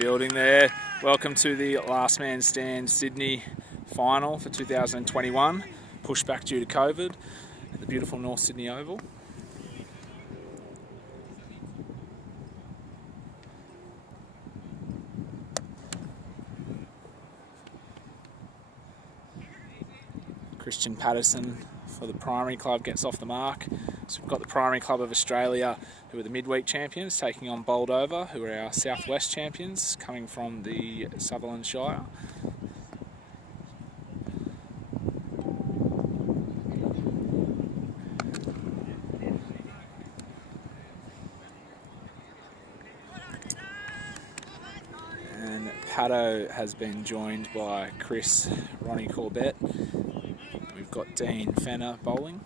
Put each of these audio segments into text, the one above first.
fielding there. Welcome to the Last Man Stand Sydney final for 2021. Pushed back due to COVID at the beautiful North Sydney Oval. Christian Patterson for the primary club gets off the mark. So we've got the primary club of Australia, who are the midweek champions, taking on Boldova, who are our southwest champions, coming from the Sutherland Shire. And Paddo has been joined by Ronnie Corbett. We've got Dean Fenner bowling.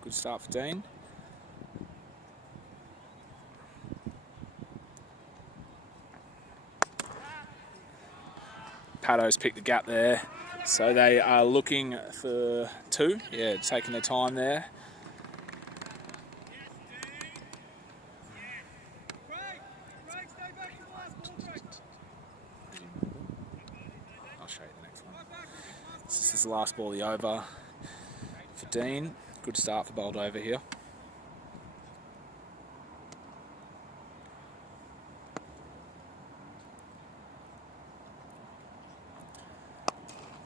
Good start for Dean. Paddo's picked the gap there. So they are looking for two. Yeah, taking their time there. I'll show you the next one. This is the last ball of the over for Dean. Good start for Boldova here.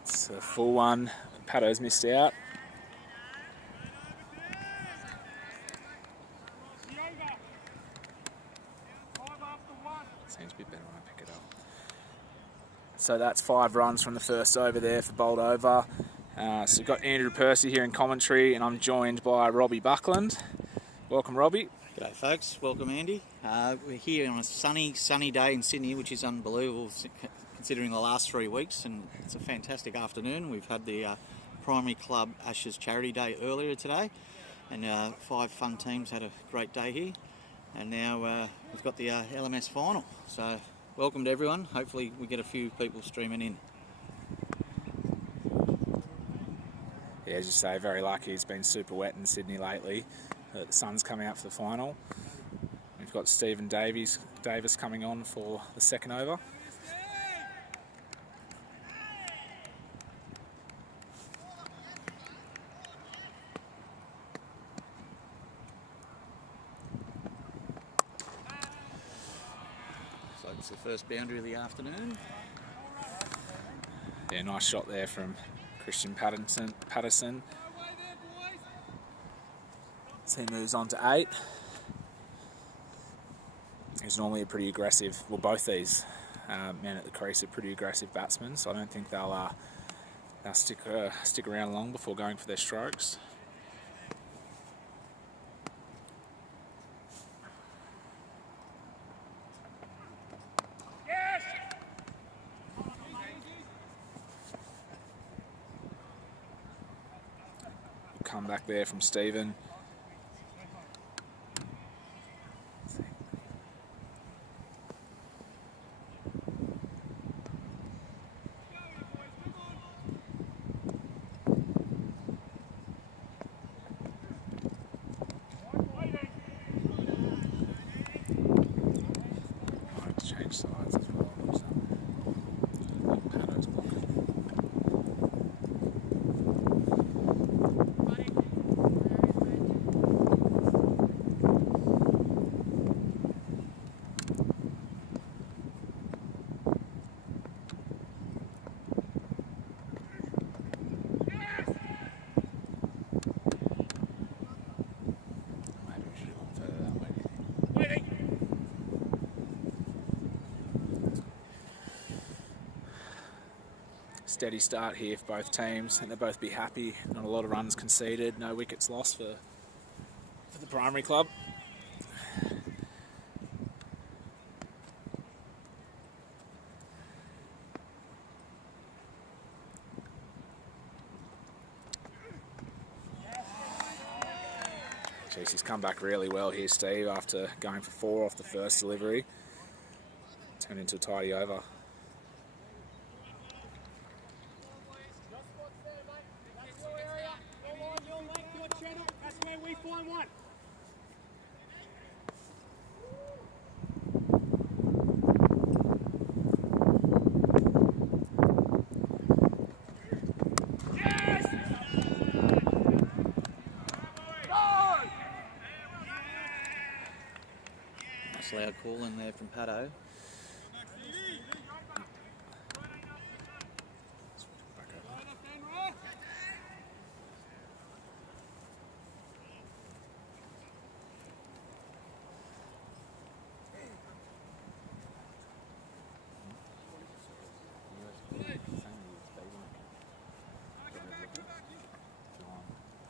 It's a full one. Paddo's missed out. Seems a bit better when I pick it up. So that's 5 runs from the first over there for Boldova. So we've got Andrew Percy here in commentary, and I'm joined by Robbie Buckland. Welcome, Robbie. G'day, folks. Welcome, Andy. We're here on a sunny day in Sydney, which is unbelievable considering the last 3 weeks, and it's a fantastic afternoon. We've had the Primary Club Ashes Charity Day earlier today, and 5 fun teams had a great day here, and now we've got the LMS final. So welcome to everyone. Hopefully we get a few people streaming in. Yeah, as you say, very lucky. It's been super wet in Sydney lately. The sun's coming out for the final. We've got Stephen Davis coming on for the second over. So it's the first boundary of the afternoon. Yeah, nice shot there from Christian Patterson. So he moves on to 8. He's normally a pretty aggressive, well, both these men at the crease are pretty aggressive batsmen, so I don't think they'll stick around long before going for their strokes. Come back there from Stephen. Change sides as well. Paddo's blocking. Steady start here for both teams, and they'll both be happy. Not a lot of runs conceded, no wickets lost for the primary club. Jeez, he's come back really well here, Steve, after going for 4 off the first delivery. Turned into a tidy over. umpire call in there from Paddo.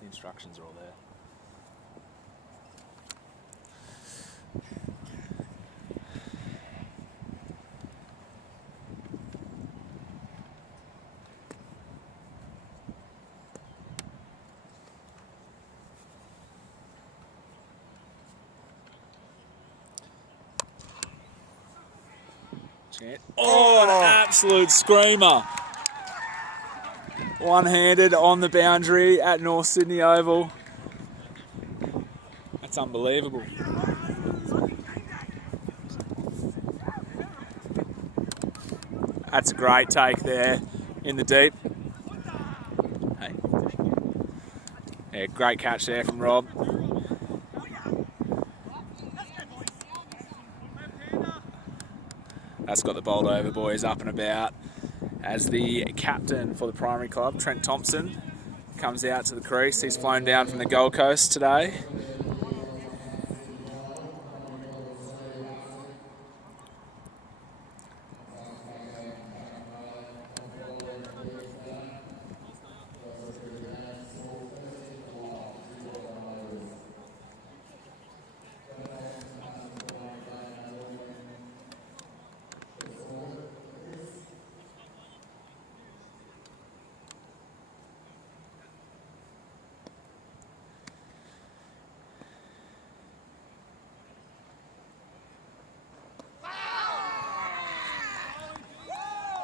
The instructions are all there. Oh, an absolute screamer. One-handed on the boundary at North Sydney Oval. That's unbelievable. That's a great take there in the deep. Hey. Yeah, great catch there from Rob. That's got the Boldova boys up and about as the captain for the primary club, Trent Thompson, comes out to the crease. He's flown down from the Gold Coast today.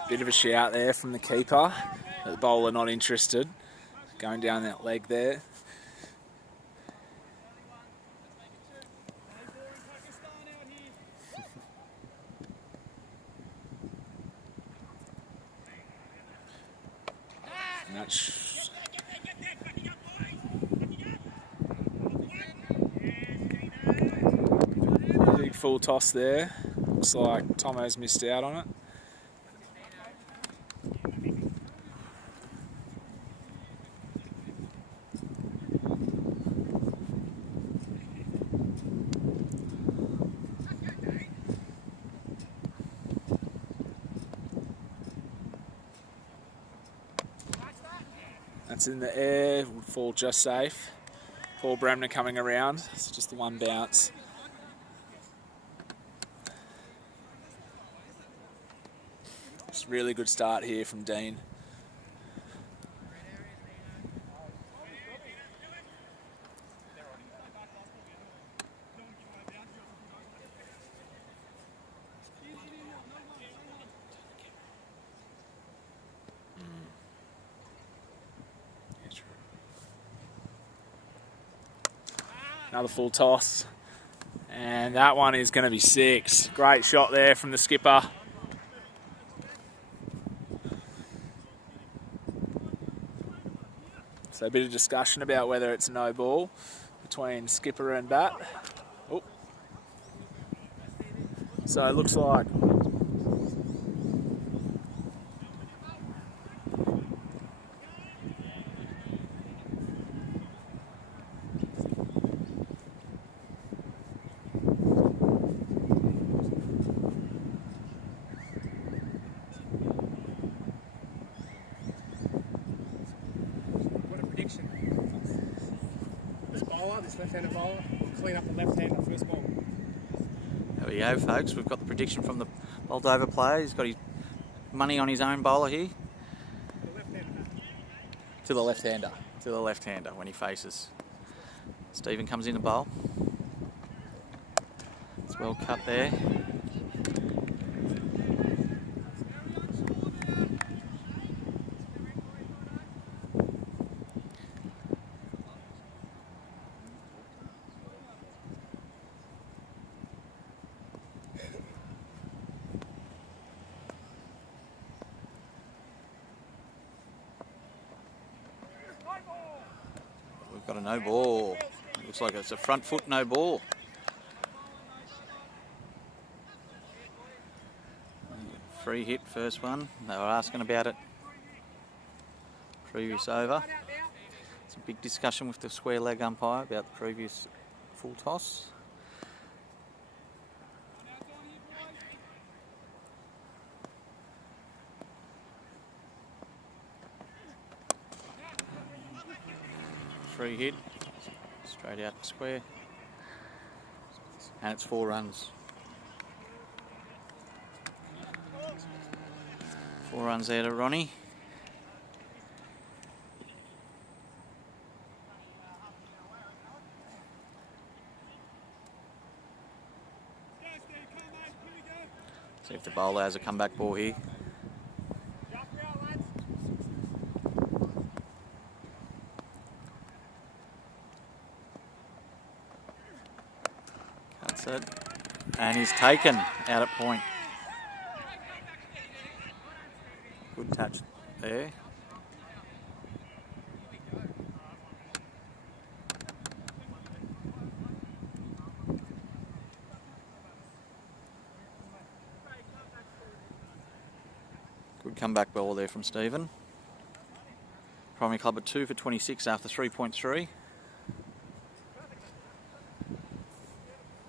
Bit of a shout there from the keeper. The bowler not interested. Going down that leg there. And that's big full toss there. Looks like Tomo's missed out on it. That's in the air, would fall just safe. Paul Bremner coming around, it's just the one bounce. Just really good start here from Dean. Another full toss. And that one is going to be 6. Great shot there from the skipper. So a bit of discussion about whether it's a no ball between skipper and bat. Oh. So it looks like this left-handed bowler will clean up the left hand on first ball. There we go, folks. We've got the prediction from the Boldova player. He's got his money on his own bowler here. To the left-hander. To the left-hander when he faces. Stephen comes in to bowl. It's well cut there. We've got a no ball. Looks like it's a front foot no ball. Free hit, first one. They were asking about it previous over. It's a big discussion with the square leg umpire about the previous full toss. Free hit, straight out to square. And it's 4 runs. 4 runs there to Ronnie. See if the bowler has a comeback ball here. Cuts it. And he's taken out at point. Good touch there. Good comeback ball there from Stephen. Primary Club at 2 for 26 after 3.3.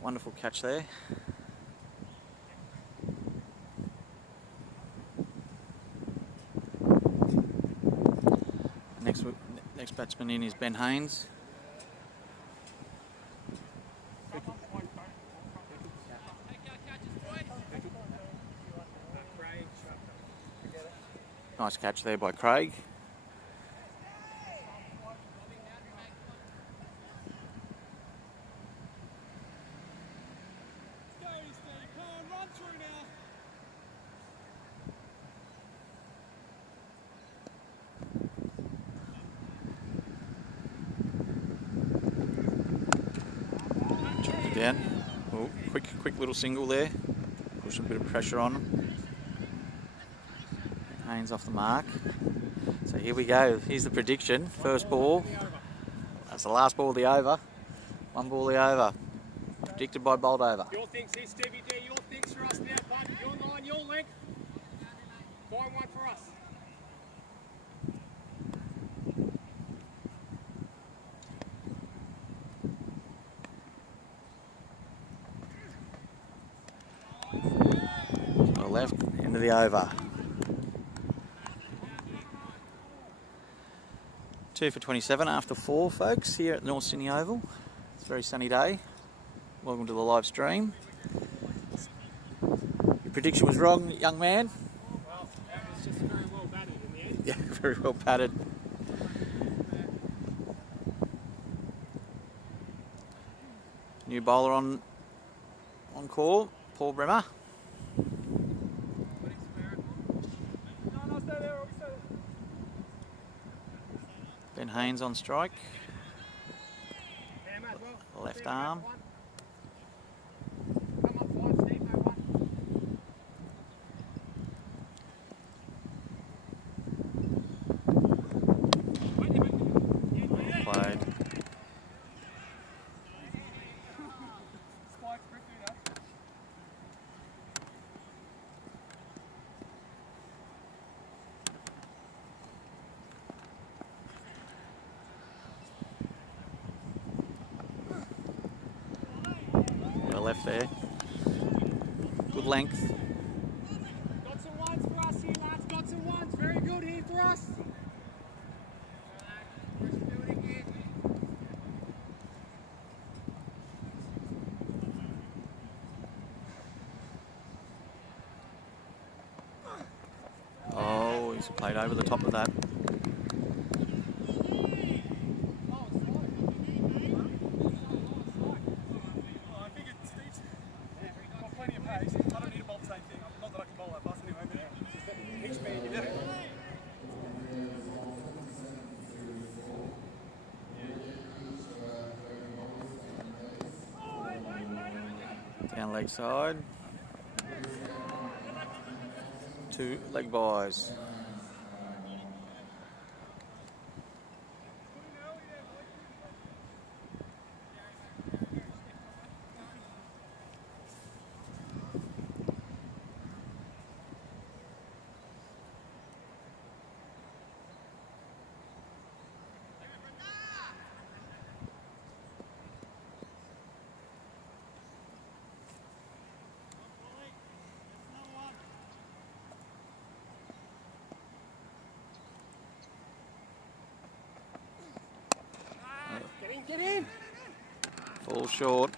Wonderful catch there. Next batsman in is Ben Haynes. Nice catch there by Craig. Down. Oh, quick little single there. Push a bit of pressure on him. Haynes off the mark. So here we go. Here's the prediction. First ball. That's the last ball of the over. 1 ball of the over. Predicted by Boldova. Your things here, Stevie D. Your things for us now, bud. Your line, your length. Find one for us. To the left, end of the over. 2 for 27 after 4, folks, here at North Sydney Oval. It's a very sunny day. Welcome to the live stream. Your prediction was wrong, young man. Well, that was just very well batted in the end. Yeah, very well patted. New bowler on call, Paul Bremer. Ben Haynes on strike. Left arm. Played. Left there. Good length. Got some ones for us here, lads. Got some ones. Very good here for us. Oh, he's played over the top of that. Down leg side. 2 leg byes. Fall short.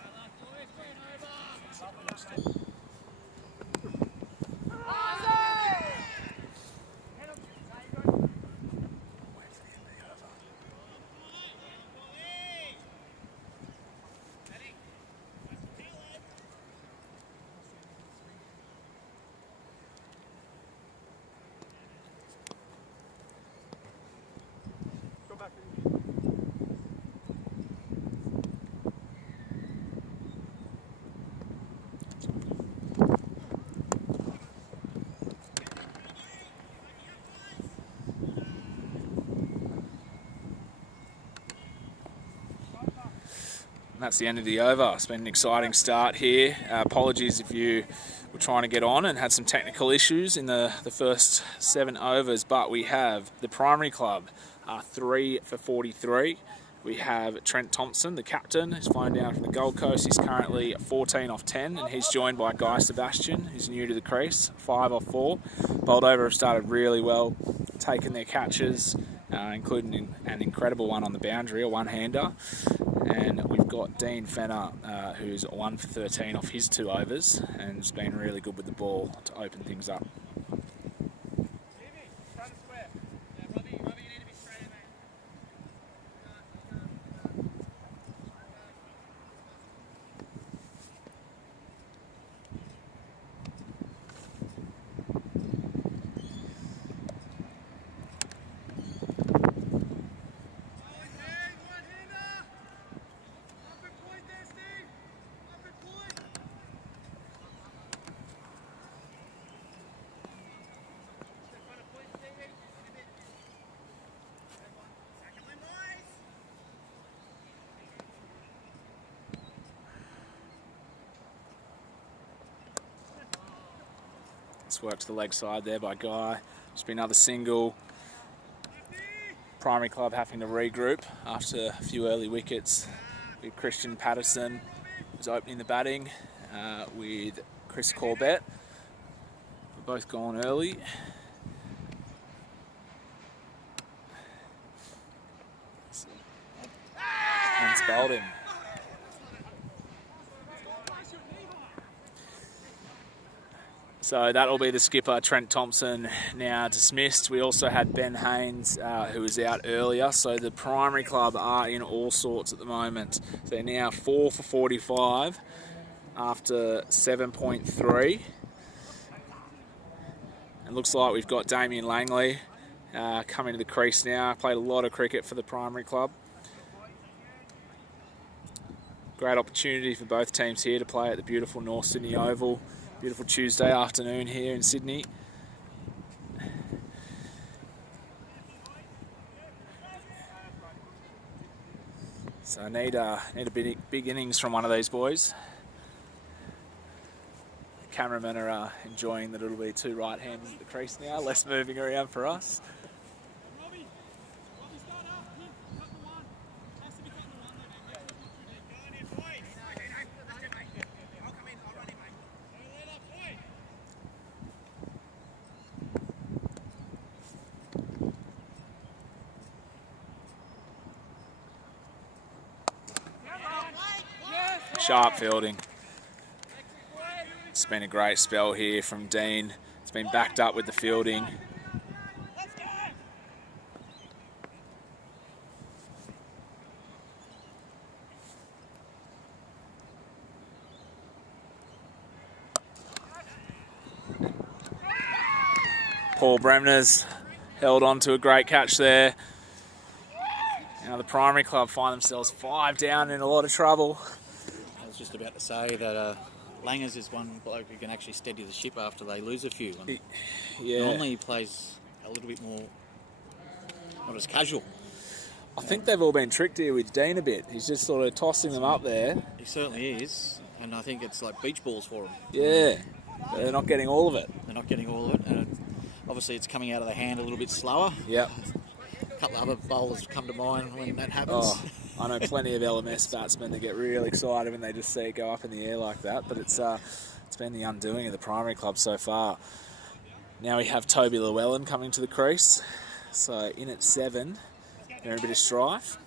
And that's the end of the over. It's been an exciting start here. Apologies if you were trying to get on and had some technical issues in the first 7 overs, but we have the primary club 3 for 43. We have Trent Thompson, the captain, who's flown down from the Gold Coast. He's currently 14 off 10, and he's joined by Guy Sebastian, who's new to the crease, 5 off 4. Boldova have started really well, taking their catches, including an incredible one on the boundary, a one-hander. And we've got Dean Fenner, who's 1 for 13 off his 2 overs, and has been really good with the ball to open things up. It's worked to the leg side there by Guy. Just been another single. Primary club having to regroup after a few early wickets. With Christian Patterson was opening the batting with Chris Corbett. They're both gone early. And spelled him. So that'll be the skipper, Trent Thompson, now dismissed. We also had Ben Haynes, who was out earlier. So the primary club are in all sorts at the moment. They're now 4 for 45 after 7.3. It looks like we've got Damien Langley coming to the crease now. Played a lot of cricket for the primary club. Great opportunity for both teams here to play at the beautiful North Sydney Oval. Beautiful Tuesday afternoon here in Sydney. So I need a big innings from one of these boys. The cameramen are enjoying that it'll be 2 right-handers at the crease now, less moving around for us. Sharp fielding. It's been a great spell here from Dean. It's been backed up with the fielding. Paul Bremner's held on to a great catch there. Now the primary club find themselves 5 down in a lot of trouble. I was just about to say that Langers is one bloke who can actually steady the ship after they lose a few. And normally he plays a little bit more, not as casual. I think they've all been tricked here with Dean a bit. He's just sort of tossing them up there. He certainly is, and I think it's like beach balls for him. Yeah, but they're not getting all of it. They're not getting all of it, and obviously it's coming out of the hand a little bit slower. Yep. A couple of other bowlers come to mind when that happens. Oh, I know plenty of LMS batsmen that get really excited when they just see it go up in the air like that, but it's been the undoing of the primary club so far. Now we have Toby Llewellyn coming to the crease, so in at 7, they're in a bit of strife.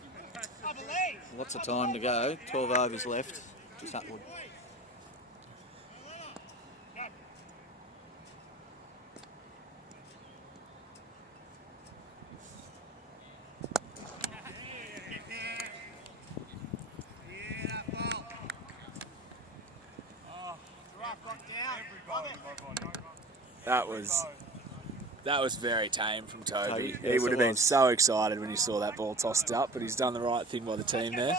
Lots of time to go. 12 overs left. Just upward. That was very tame from Toby. Yes, He would have been was. so excited when he saw that ball tossed up, but he's done the right thing by the team there.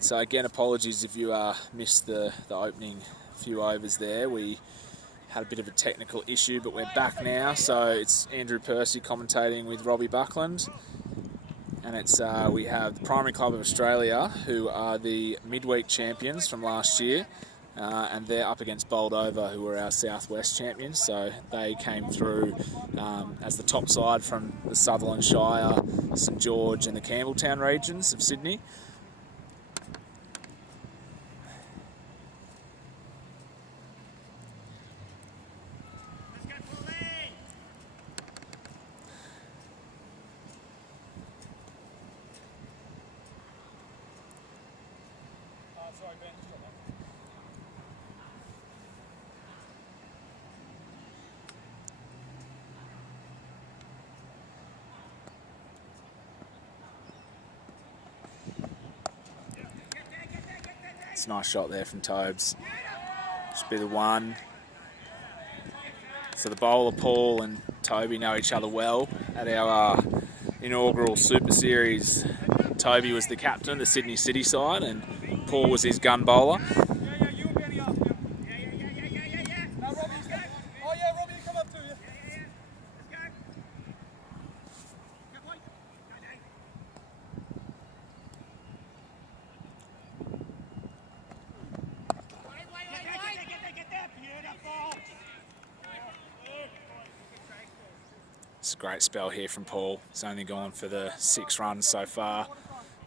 So again, apologies if you missed the opening few overs there. We had a bit of a technical issue, but we're back now. So it's Andrew Percy commentating with Robbie Buckland. And it's we have the Primary Club of Australia, who are the midweek champions from last year. And they're up against Boldova, who were our Southwest champions. So they came through as the top side from the Sutherland Shire, St George and the Campbelltown regions of Sydney. It's a nice shot there from Tobes. Should be the one. So the bowler, Paul and Toby, know each other well. At our inaugural Super Series, Toby was the captain, the Sydney City side, and Paul was his gun bowler. It's a great spell here from Paul. He's only gone for the 6 runs so far.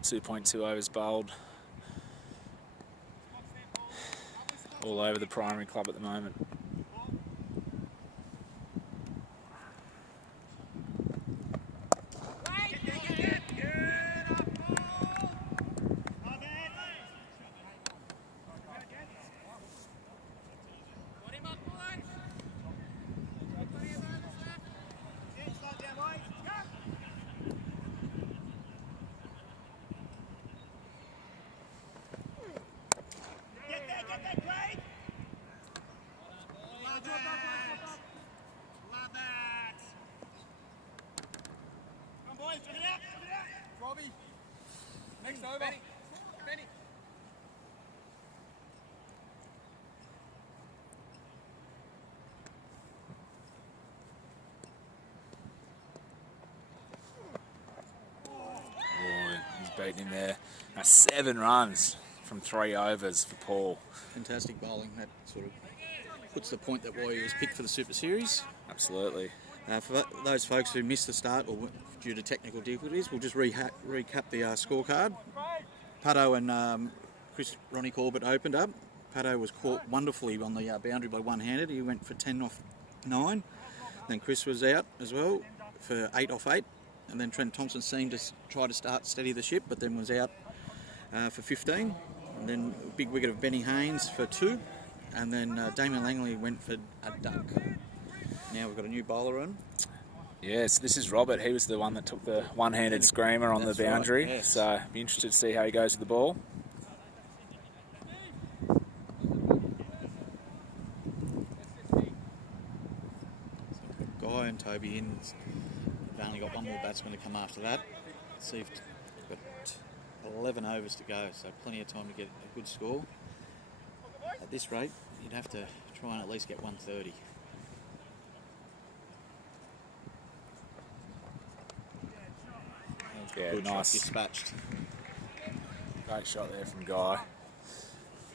2.2 overs bowled. All over the Primary Club at the moment. Robbie, next over. Benny. He's beaten him there. Now 7 runs from 3 overs for Paul. Fantastic bowling. That sort of puts the point that why he was picked for the Super Series. Absolutely. For those folks who missed the start or due to technical difficulties, we'll just recap the scorecard. Paddo and Ronnie Corbett opened up. Paddo was caught wonderfully on the boundary by one-handed. He went for 10 off 9. Then Chris was out as well for 8 off 8. And then Trent Thompson seemed to try to start steady the ship, but then was out for 15. And then a big wicket of Benny Haynes for 2. And then Damien Langley went for a duck. Now we've got a new bowler on. Yes, this is Robert. He was the one that took the one-handed screamer on the boundary. Right, yes. So be interested to see how he goes with the ball. Guy and Toby in. They've only got one more batsman to come after that. Let's see if we've got 11 overs to go, so plenty of time to get a good score. At this rate, you'd have to try and at least get 130. Yeah, Good nice. shot dispatched. Great shot there from Guy.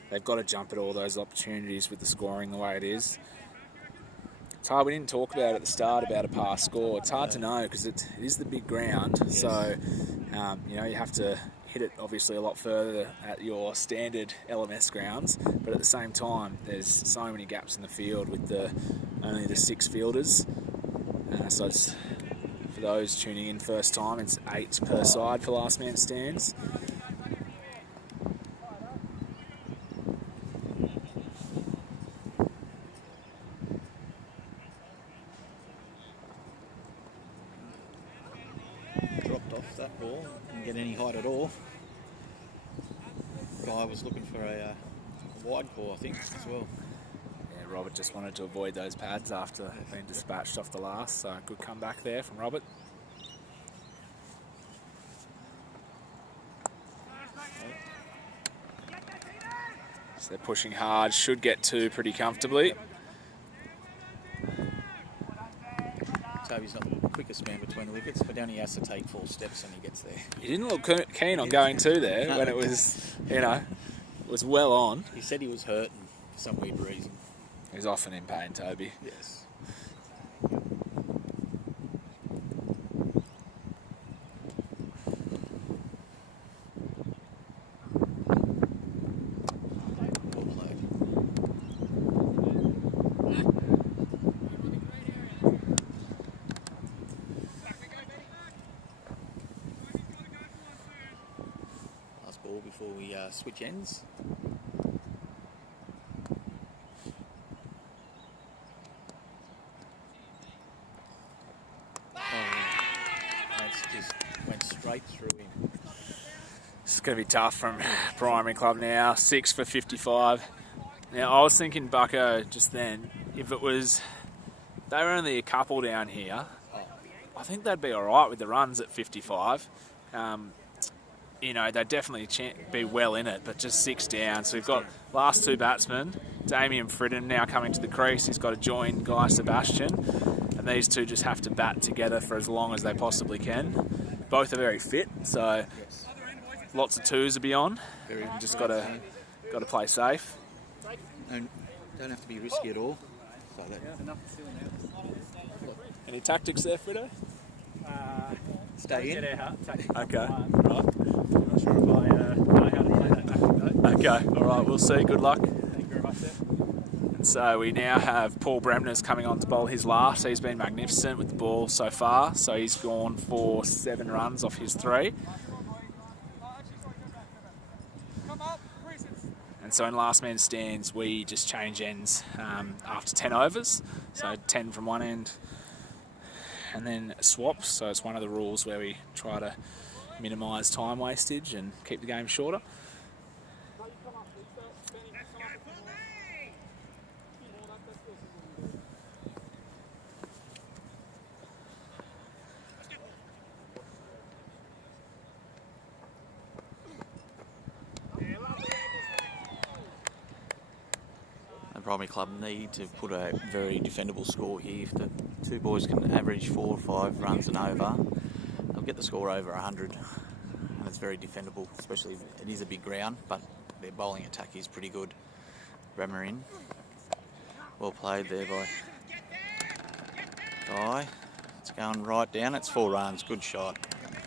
They've got to jump at all those opportunities with the scoring the way it is. It's hard, we didn't talk about at the start about a past score. It's hard to know because it is the big ground. Yes. So, you have to hit it obviously a lot further at your standard LMS grounds. But at the same time, there's so many gaps in the field with only the 6 fielders. So it's For those tuning in first time, it's 8 per side for last man stands. Dropped off that ball, didn't get any height at all. Guy was looking for a wide call, I think, as well. Yeah, Robert just wanted to avoid those pads after being dispatched off the last, so good comeback there from Robert. So they're pushing hard, should get 2 pretty comfortably. Toby's not the quickest man between the wickets, but only has to take 4 steps and he gets there. He didn't look keen on going 2 there when it was, was well on. He said he was hurt for some weird reason. He's often in pain, Toby. Yes. Well played. Last ball before we switch ends. Straight through him. It's going to be tough from Primary Club now. 6 for 55. Now, I was thinking, Bucko, just then, if it was... They were only a couple down here. I think they'd be all right with the runs at 55. They'd definitely be well in it, but just 6 down. So we've got last 2 batsmen. Damien Fridden now coming to the crease. He's got to join Guy Sebastian. And these 2 just have to bat together for as long as they possibly can. Both are very fit, so lots of 2s to be on. Just got to play safe. Don't have to be risky at all. So Any tactics there, Friddo? Stay in. Okay, right. Not sure if I know how to play that tactic though. Okay, all right, we'll see. Good luck. Thank you very much, sir. And so we now have Paul Bremner's coming on to bowl his last. He's been magnificent with the ball so far. So he's gone for 7 runs off his 3. And so in last man stands, we just change ends after 10 overs. So 10 from one end and then swaps. So it's one of the rules where we try to minimise time wastage and keep the game shorter. Primary Club need to put a very defendable score here. If the 2 boys can average 4 or 5 runs and over, they'll get the score over 100. And it's very defendable, especially it is a big ground, but their bowling attack is pretty good. Bremer in. Well played there by Guy. It's going right down. It's 4 runs. Good shot.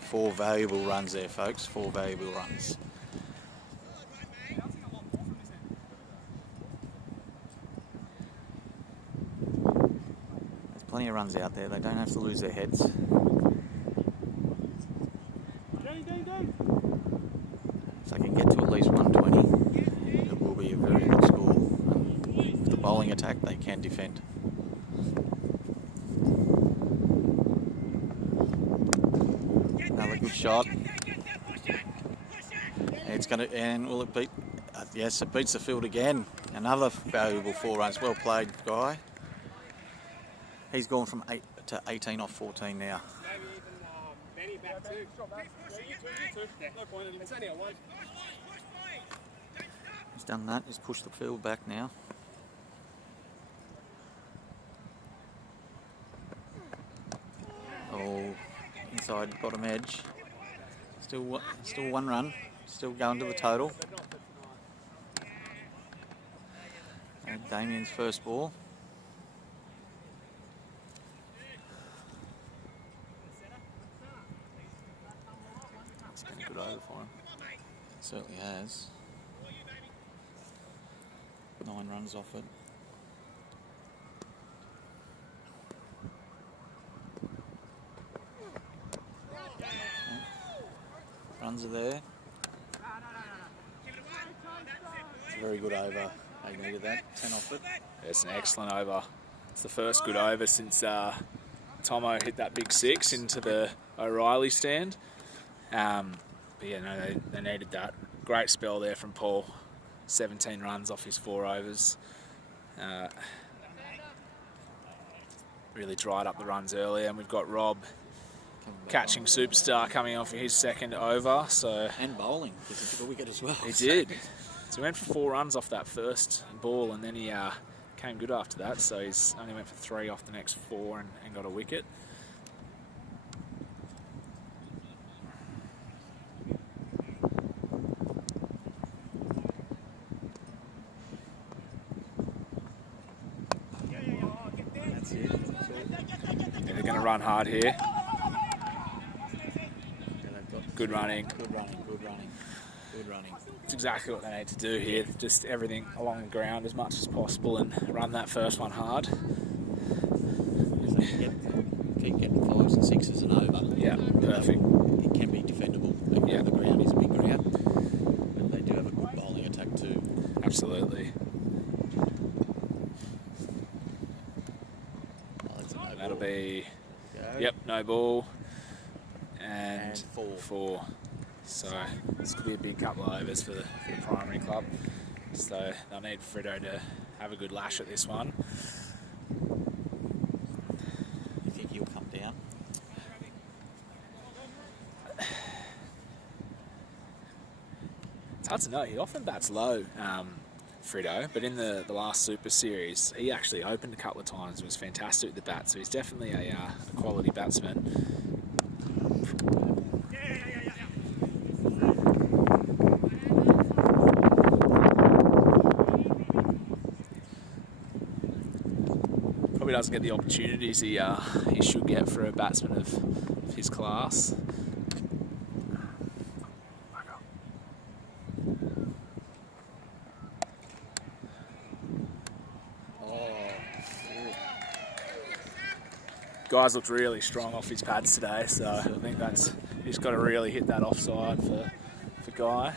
4 valuable runs there, folks. 4 valuable runs. Plenty of runs out there. They don't have to lose their heads. If they can get to at least 120, it will be a very good score. With the bowling attack, they can defend. Another good shot. It's going to, and will it beat? Yes, it beats the field again. Another valuable 4 runs. Well played, Guy. He's gone from 8 to 18 off 14 now. He's done that. He's pushed the field back now. Oh, inside bottom edge. Still 1 run. Still going to the total. And Damien's first ball. Good over for him. Certainly has. 9 runs off it. Runs are there. It's a very good over. They needed that. 10 off it. It's an excellent over. It's the first good over since Tomo hit that big 6 into the O'Reilly stand. But yeah, no, they needed that. Great spell there from Paul. 17 runs off his 4 overs. Really dried up the runs earlier, and we've got Rob catching superstar coming on for his second over. And bowling, because he took a wicket as well. He did. So he went for 4 runs off that first ball, and then he came good after that. So he's only went for 3 off the next 4 and got a wicket. That's it. And they're going to run hard here. Yeah, they've got Good running. Good running. Good running. It's exactly what they need to do here. Just everything along the ground as much as possible and run that first one hard. Keep getting 5s and 6s and over. Yeah, perfect. It can be defendable. Yeah. The ground is a big ground. But they do have a good bowling attack too. Absolutely. Oh, that's a no That'll ball. be, Go. yep, no ball. And 4. 4. So this could be a big couple of overs for the primary club. So they'll need Fredo to have a good lash at this one. You think he'll come down? It's hard to know. He often bats low, Fredo, but in the last Super Series, he actually opened a couple of times and was fantastic with the bat. So he's definitely a quality batsman. Probably doesn't get the opportunities he should get for a batsman of his class. Guys looked really strong off his pads today, so I think he's got to really hit that offside for Guy.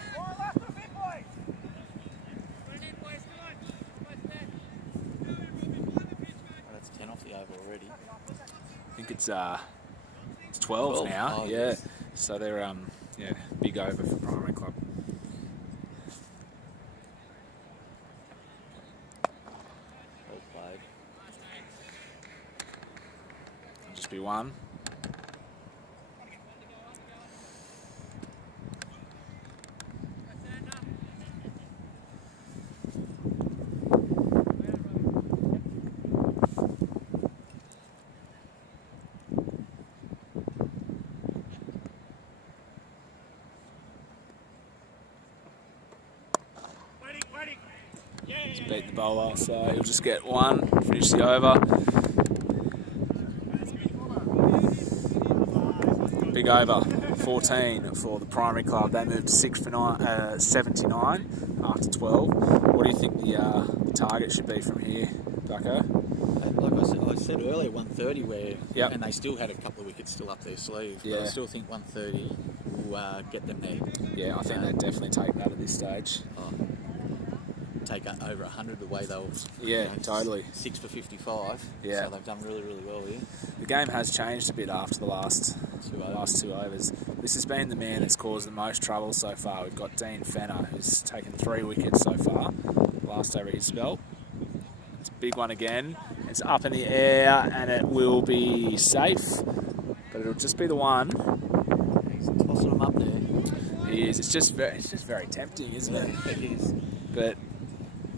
That's 10 off the over already. I think it's 12 now. Oh, yeah, yes. so they're big over for primary club. Well played. It'll just be 1. He's beat the bowler, so he'll just get 1, finish the over. Big over, 14 for the primary club. They moved to 6 for 79 after 12. What do you think the target should be from here, Bucko? Like I said earlier, 130 where, Yep. and they still had a couple of wickets still up their sleeve. Yeah. But I still think 130 will get them there. Yeah, I think they'd definitely take that at this stage. Take over 100 the way they were. Yeah, totally. 6 for 55. Yeah. So they've done really, really well here. The game has changed a bit after the last 2 overs. 2 overs. This has been the man that's caused the most trouble so far. We've got Dean Fenner, who's taken 3 wickets so far, last over his spell. It's a big one again. It's up in the air and it will be safe, but it'll just be the 1. He's tossing them up there. He is. It's just very tempting, isn't it? It is. But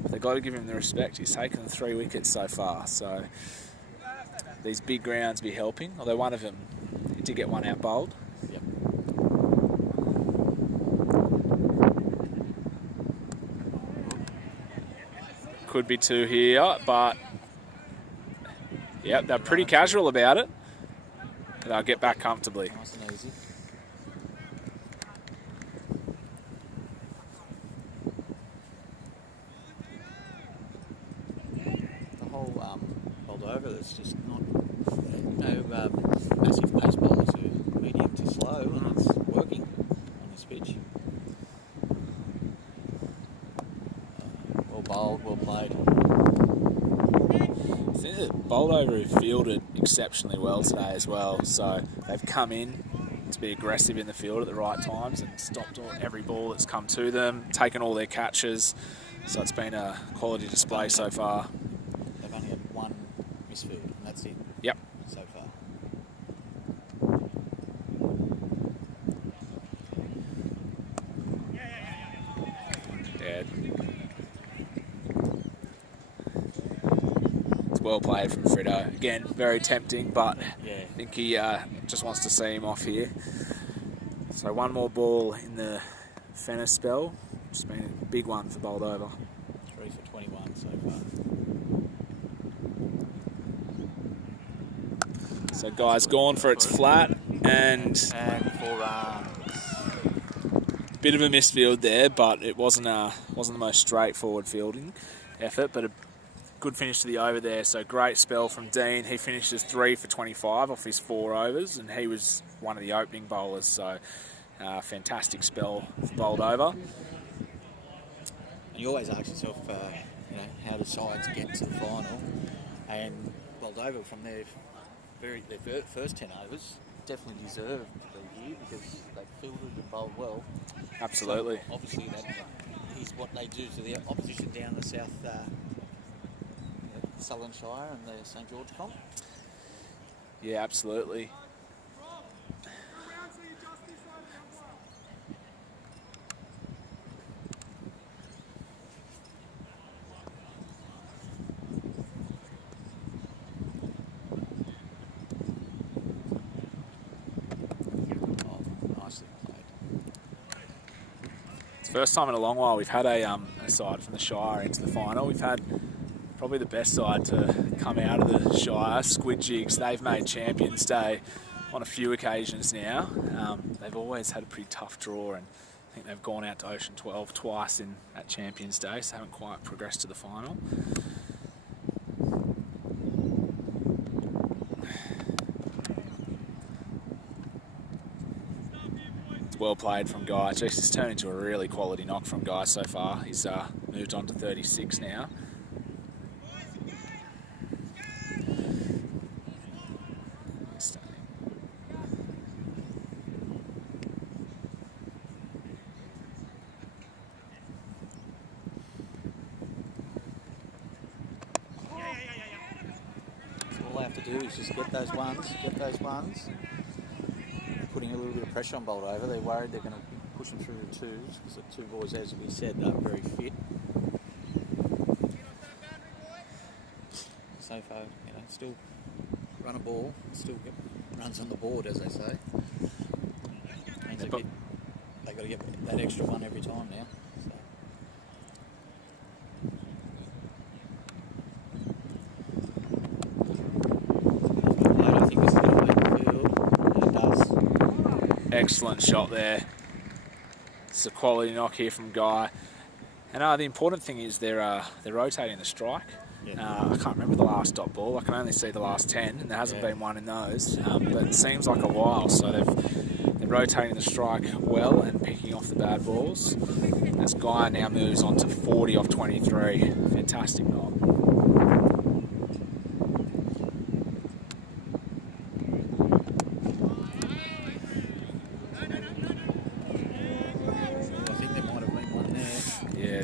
they've got to give him the respect. He's taken 3 wickets so far, so these big grounds be helping. Although one of them, he did get 1 out bowled. Yep. Could be 2 here, but yep, they're pretty casual about it. And they'll get back comfortably. Nice and easy. The whole Boldova, there's just not no massive pace bowlers who are medium to slow, and it's working on the spin. Boldova have fielded exceptionally well today as well. So they've come in to be aggressive in the field at the right times and stopped every ball that's come to them, taken all their catches. So it's been a quality display so far. They've only had one misfield, and that's it. Yep. So far. Yeah. It's well played from Frito. Again, very tempting, but Yeah. I think he just wants to see him off here. So one more ball in the Fenner spell. It's been a big one for Boldova. 3 for 21 so far. So Guy's gone for its flat and 4 runs. bit of a misfield there, but it wasn't the most straightforward fielding effort, but a good finish to the over there. So great spell from Dean. He finishes 3 for 25 off his 4 overs, and he was one of the opening bowlers. So fantastic spell for Boldova. And you always ask yourself, how do sides get to the final? And Boldova from their first 10 overs definitely deserved to be here because they fielded and bowled well. Absolutely. So obviously that is what they do to the opposition down the south Southern Shire and the St George comp. Yeah, absolutely. Nicely played. It's the first time in a long while we've had a side from the Shire into the final. We've had probably the best side to come out of the Shire, Squid Jigs. They've made Champions Day on a few occasions now. They've always had a pretty tough draw, and I think they've gone out to Ocean 12 twice at Champions Day, so haven't quite progressed to the final. It's well played from Guy. Jeez, it's turned into a really quality knock from Guy so far. He's moved on to 36 now. All they have to do is just get those ones. Putting a little bit of pressure on Boldova. They're worried they're going to push them through the twos because the two boys, as we said, they're very fit. So far, still run a ball, still get runs on the board, as they say. Means they've got to get that extra one every time now. So. I think this is going to make the field, and it does. Excellent shot there. It's a quality knock here from Guy. And the important thing is they're rotating the strike. Yeah. I can't remember the last dot ball. I can only see the last 10, and there hasn't been one in those. But it seems like a while, so they're rotating the strike well and picking off the bad balls. As Guy now moves on to 40 off 23. Fantastic knock. I think there might have been one there. Yeah,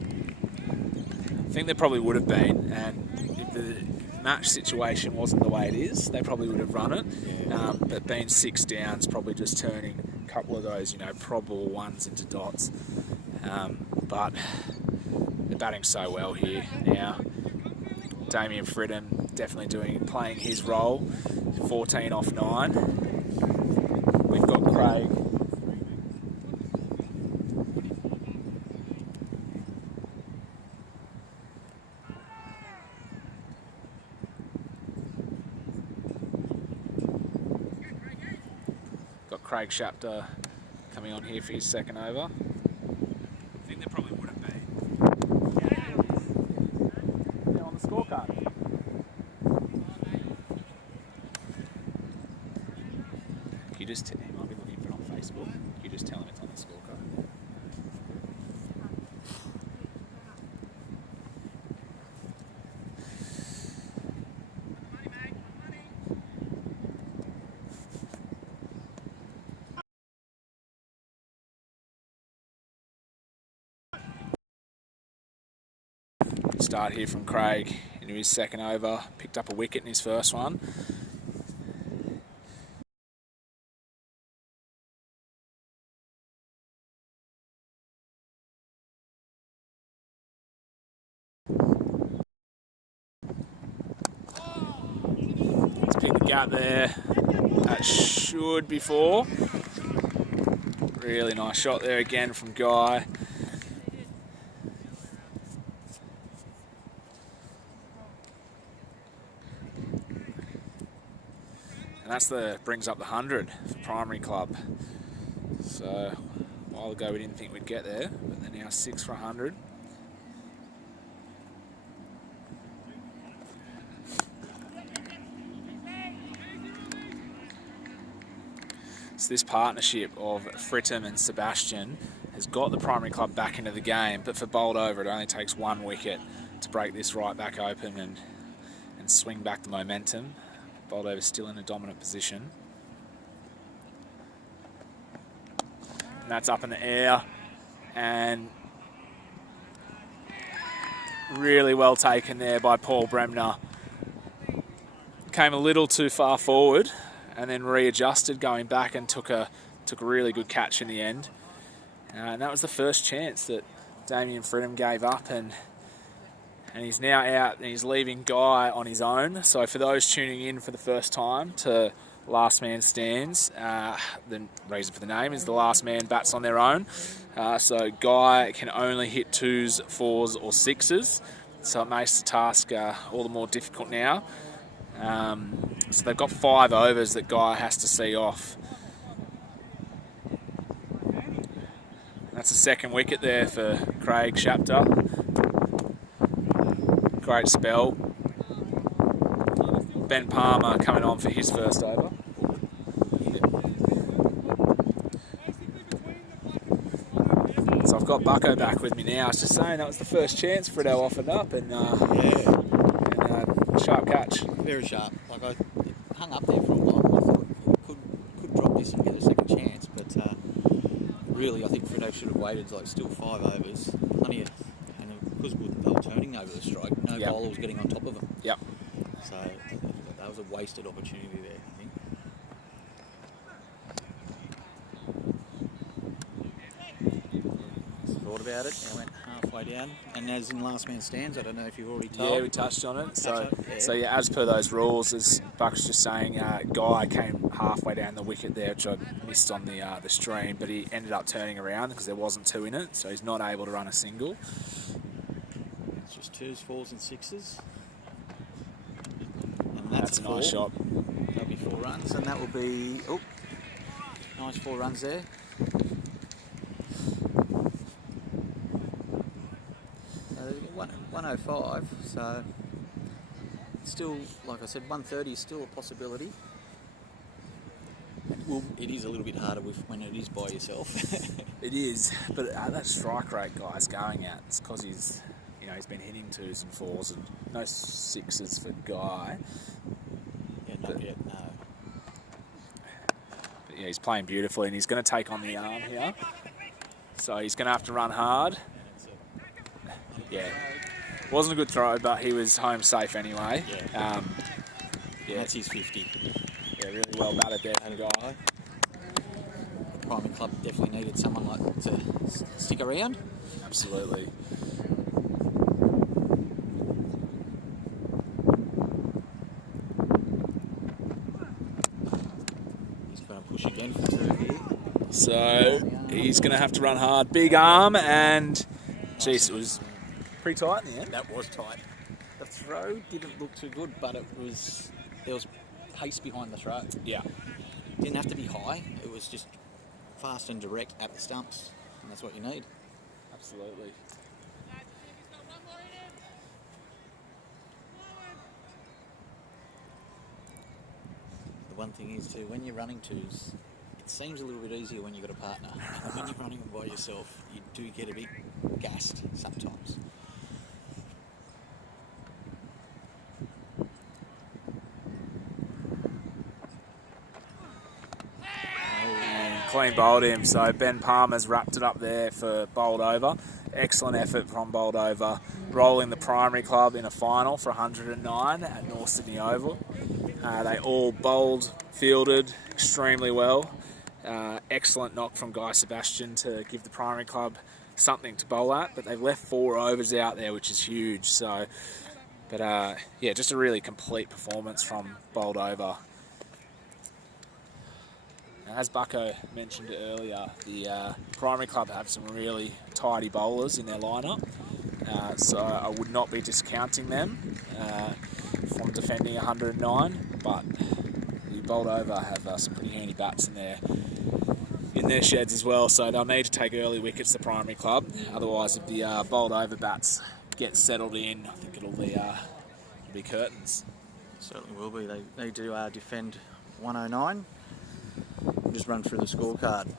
I think there probably would have been, and if the match situation wasn't the way it is, they probably would have run it. Yeah. But being 6 down, it's probably just turning a couple of those, probable ones into dots. But they're batting so well here now. Damien Fridham definitely playing his role. 14 off 9. We've got Craig. Craig Shapter coming on here for his second over. I think there probably would have been. Yeah, on the scorecard. You just he might be looking for it on Facebook. You just tell him it's on the scorecard. Good start here from Craig into his second over. Picked up a wicket in his first one. Let's pick the gap there. That should be 4. Really nice shot there again from Guy. And that's brings up the 100 for Primary Club. So a while ago we didn't think we'd get there, but they're now 6 for 100. So this partnership of Fritton and Sebastian has got the Primary Club back into the game, but for Boldova it only takes 1 wicket to break this right back open and swing back the momentum. Boldova's still in a dominant position. And that's up in the air, and really well taken there by Paul Bremner. Came a little too far forward and then readjusted going back and took a really good catch in the end. And that was the first chance that Damien Fritton gave up, and he's now out and he's leaving Guy on his own. So for those tuning in for the first time to Last Man Stands, the reason for the name is the last man bats on their own. So Guy can only hit 2s, 4s or 6s. So it makes the task all the more difficult now. So they've got 5 overs that Guy has to see off. That's a second wicket there for Craig Shapter. Great spell. Ben Palmer coming on for his first over. So I've got Bucko back with me now. I was just saying that was the first chance Fritto offered up, and sharp catch. Very sharp. Like I hung up there for a while. I thought could drop this and get a second chance, but really I think Fritto should have waited like still 5 overs. Plenty of, and because they were turning over the strike, no bowler was getting on top of them. Yep. So that was a wasted opportunity there, I think. Thought about it, I went halfway down, and as in Last Man Stands, I don't know if you've already told. Yeah, we touched on it. So as per those rules, as Buck was just saying, Guy came halfway down the wicket there, which I missed on the stream, but he ended up turning around because there wasn't 2 in it, so he's not able to run a single. It's just 2s, 4s and 6s. And That's a nice shot. That'll be 4 runs, and that will be, nice 4 runs there. So 105, so still, like I said, 130 is still a possibility. Well, it is a little bit harder when it is by yourself. It is, but that strike rate Guy's going at, it's because he's been hitting 2s and 4s and no 6s for Guy. Yeah, not yet, no. But yeah, he's playing beautifully, and he's going to take on the arm here. So he's going to have to run hard. Yeah, wasn't a good throw, but he was home safe anyway. Yeah, that's his 50. Yeah, really well batted there from Guy. The Primary Club definitely needed someone like to stick around. Absolutely. He's going to push again for 2 here. So he's going to have to run hard. Big arm, and geez, it was pretty tight in the end. That was tight. The throw didn't look too good, but there was pace behind the throw. Yeah. Didn't have to be high. It was just fast and direct at the stumps, and that's what you need. Absolutely. The one thing is too, when you're running 2s, it seems a little bit easier when you've got a partner. And when you're running them by yourself, you do get a bit gassed sometimes. Clean bowled him, so Ben Palmer's wrapped it up there for Boldova. Excellent effort from Boldova. rolling the primary club in a final for 109 at North Sydney Oval. They all bowled, fielded extremely well. Excellent knock from Guy Sebastian to give the primary club something to bowl at, but they've left 4 overs out there, which is huge. So, but yeah, just a really complete performance from Boldova. And as Bucko mentioned earlier, the primary club have some really tidy bowlers in their lineup, so I would not be discounting them from defending 109. But the Boldova have some pretty handy bats in their sheds as well, so they'll need to take early wickets, the primary club. Otherwise, if the Boldova bats get settled in, I think it'll be curtains. Certainly will be. They do defend 109. We'll just run through the scorecard.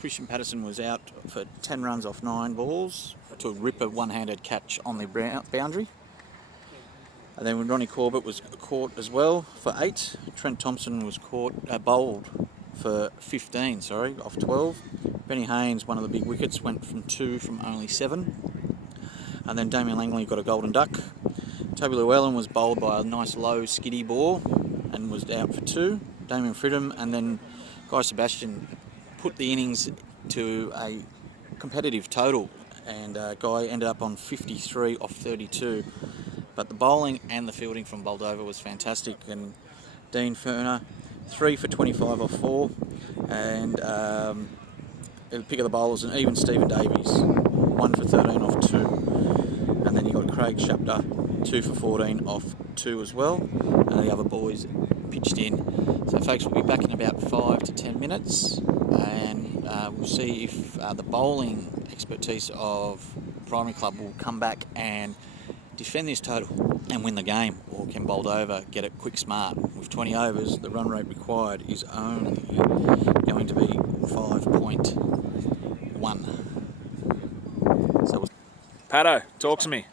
Christian Patterson was out for 10 runs off 9 balls to a ripper one-handed catch on the boundary. And then Ronnie Corbett was caught as well for 8. Trent Thompson was bowled for 15, off 12. Benny Haynes, one of the big wickets, went from 2 from only 7. And then Damien Langley got a golden duck. Toby Llewellyn was bowled by a nice low skiddy ball and was out for 2. Damien Fridham, and then Guy Sebastian put the innings to a competitive total, and Guy ended up on 53 off 32. But the bowling and the fielding from Boldova was fantastic, and Dean Furner, 3 for 25 off 4, and the pick of the bowlers, and even Stephen Davies, 1 for 13 off 2. And then you got Craig Shapter, 2 for 14 off 2 as well, and the other boys pitched in. So folks, we'll be back in about 5 to 10 minutes, and we'll see if the bowling expertise of primary club will come back and defend this total and win the game, or can Boldova get it quick smart? With 20 overs, the run rate required is only going to be 5.1. So Pato, talk to me.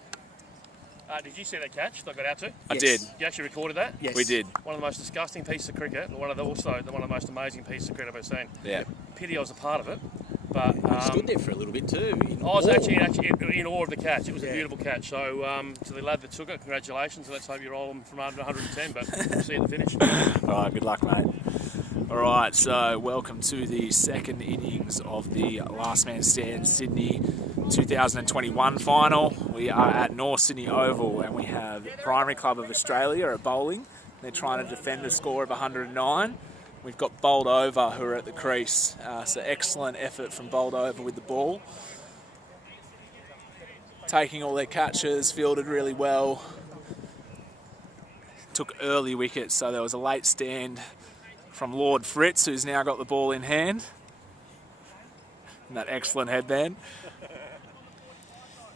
Did you see that catch that got out to? I did. You actually recorded that? Yes. We did. One of the most disgusting pieces of cricket, and one of the most amazing pieces of cricket I've ever seen. Yeah. Pity I was a part of it, but stood there for a little bit too. I was actually in awe of the catch. It was a beautiful catch. So to the lad that took it, congratulations. Let's hope you roll him from under 110, but we'll see you at the finish. All right, good luck, mate. All right, so welcome to the second innings of the Last Man Stand Sydney 2021 final. We are at North Sydney Oval, and we have Primary Club of Australia at bowling. They're trying to defend a score of 109. We've got Boldova who are at the crease. So excellent effort from Boldova with the ball. Taking all their catches, fielded really well. Took early wickets, so there was a late stand from Lord Fritz, who's now got the ball in hand. And that excellent headband.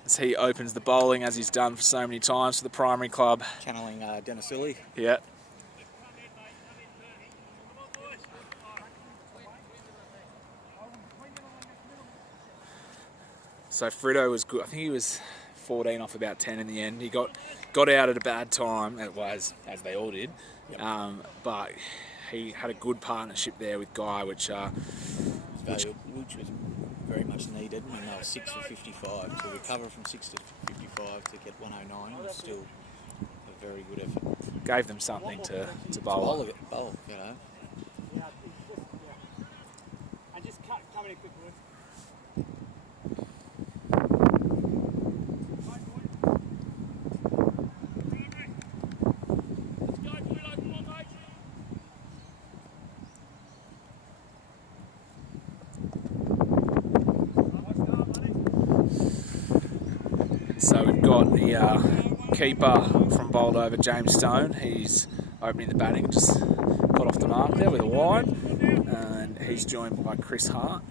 As he opens the bowling, as he's done for so many times for the primary club. Channeling Dennis Illy. Yeah. So Frito was good. I think he was 14 off about 10 in the end. He got out at a bad time, it was, as they all did. Yep. But he had a good partnership there with Guy, which was very much needed when they were 6 for 55. To recover from 6 to 55 to get 109 was still a very good effort. Gave them something to bowl. Bowl, you know. And just come in quickly. So we've got the keeper from Boldova, James Stone. He's opening the batting, just got off the mark there with a wide, and he's joined by Chris Hart.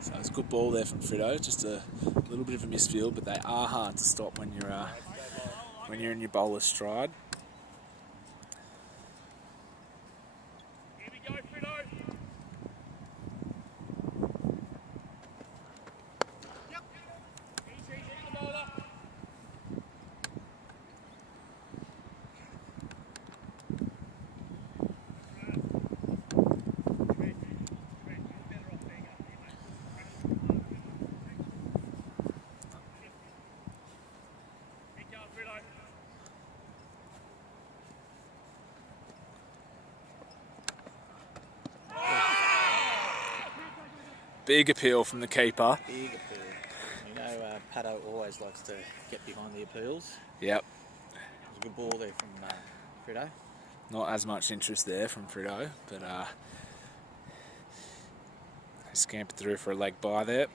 So it's a good ball there from Frito, just a little bit of a misfield, but they are hard to stop when you're in your bowler's stride. Here we go, Frito. Yep. Big appeal from the keeper. Big appeal. You know, Pato always likes to get behind the appeals. Yep. There's a good ball there from Frito. Not as much interest there from Frito, but he scampered through for a leg bye there.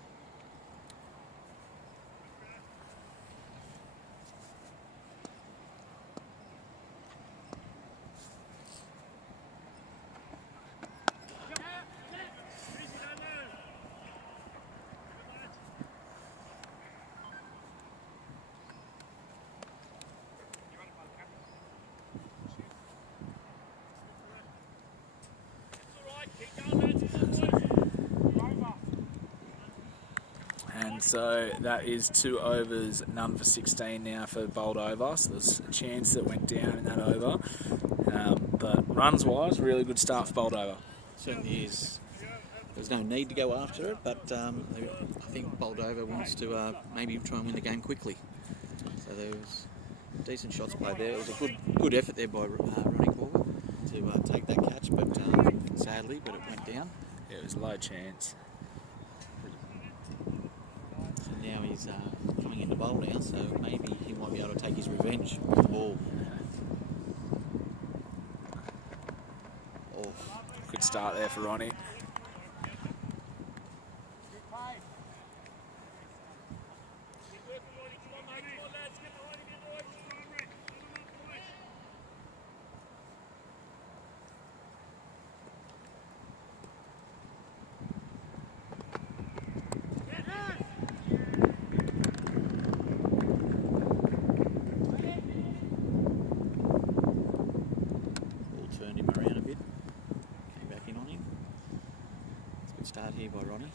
And so that is 2 overs, none for 16 now for Boldova. So there's a chance that went down in that over. But runs-wise, really good start for Boldova. Certainly is. There's no need to go after it, but I think Boldova wants to maybe try and win the game quickly. So there was decent shots played there. It was a good effort there by Ronnie Corver to take that catch, but sadly, it went down. Yeah, it was low chance. So now he's coming into bowl now, so maybe he might be able to take his revenge with the ball. Oh. Good start there for Ronnie. Turned him around a bit, came back in on him. It's a good start here by Ronnie.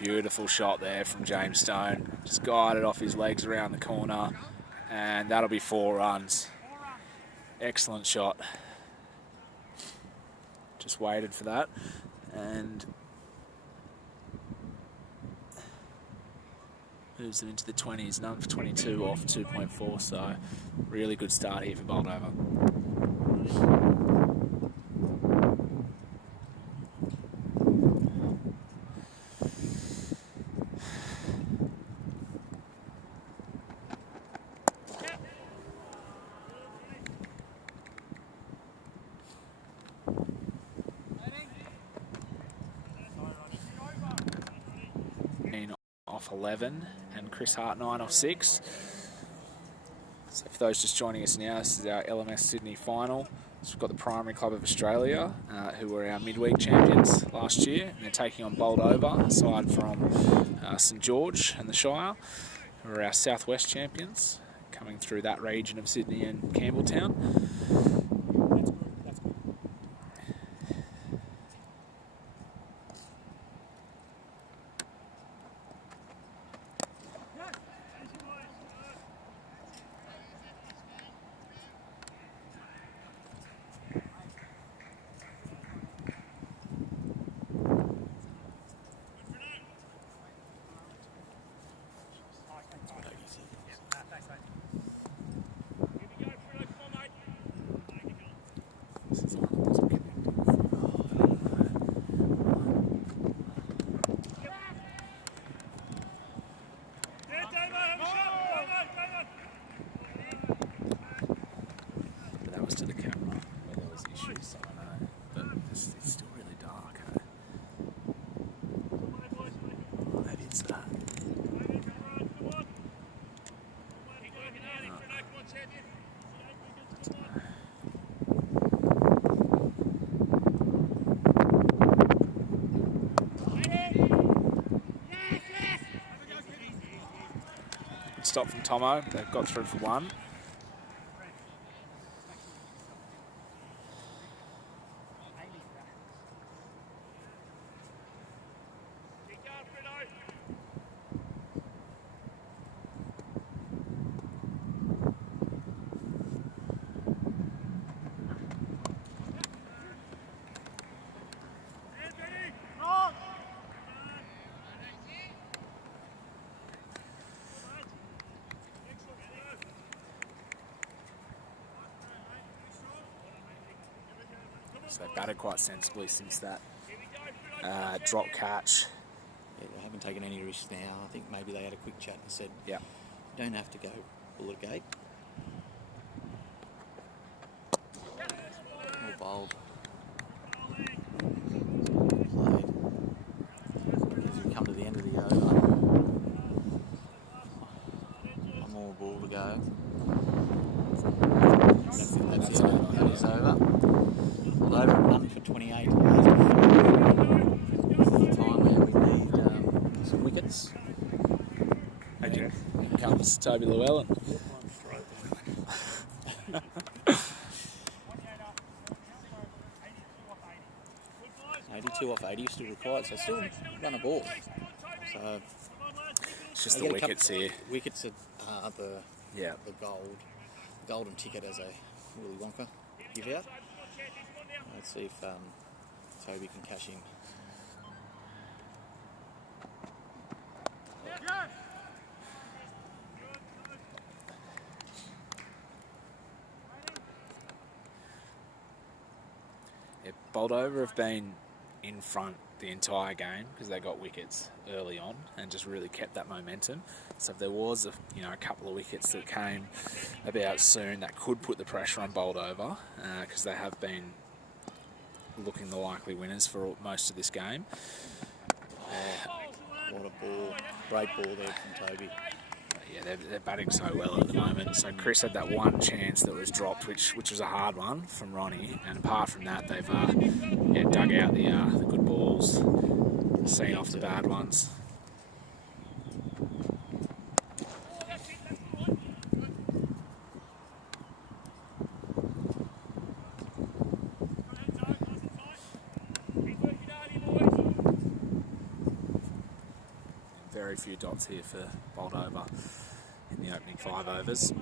Beautiful shot there from James Stone. Just guided off his legs around the corner, and that'll be 4 runs. Excellent shot. Just waited for that, and moves them into the 20s. None for 22 off 2.4, so really good start here for Boldova. Off 11 and Chris Hart 9 off 6. So for those just joining us now, this is our LMS Sydney final. So we've got the Primary Club of Australia, who were our midweek champions last year, and they're taking on Boldova, aside from St George and the Shire, who are our Southwest champions, coming through that region of Sydney and Campbelltown. To the camera where there was issues, so I know, but it's still really dark. That is that. stop from Tomo. They've got through for one. So they've batted quite sensibly since that drop catch. Yeah, they haven't taken any risks now. I think maybe they had a quick chat and said, Yeah. you don't have to go bullet gate. More bold. Played. As we come to the end of the over. One more ball to go. That's it. That is over. Over none for 28 after 4. This is the time where we need some wickets. Okay. Here comes Toby Llewellyn. 82 off 80 still required, so still run a ball. So It's just they the get a wickets couple- here. Wickets are the Yeah. golden ticket, as a Willy Wonka give out. Let's see if Toby can cash in. Yeah, Boldova have been in front the entire game because they got wickets early on and just really kept that momentum. So if there was a couple of wickets that came about soon, that could put the pressure on Boldova because they have been looking the likely winners for most of this game. What a ball. Great ball there from Toby. Yeah, they're batting so well at the moment. So Chris had that one chance that was dropped, which was a hard one from Ronnie. And apart from that, they've dug out the good balls, seen off the bad ones. Very few dots here for Boldova in the opening 5 overs.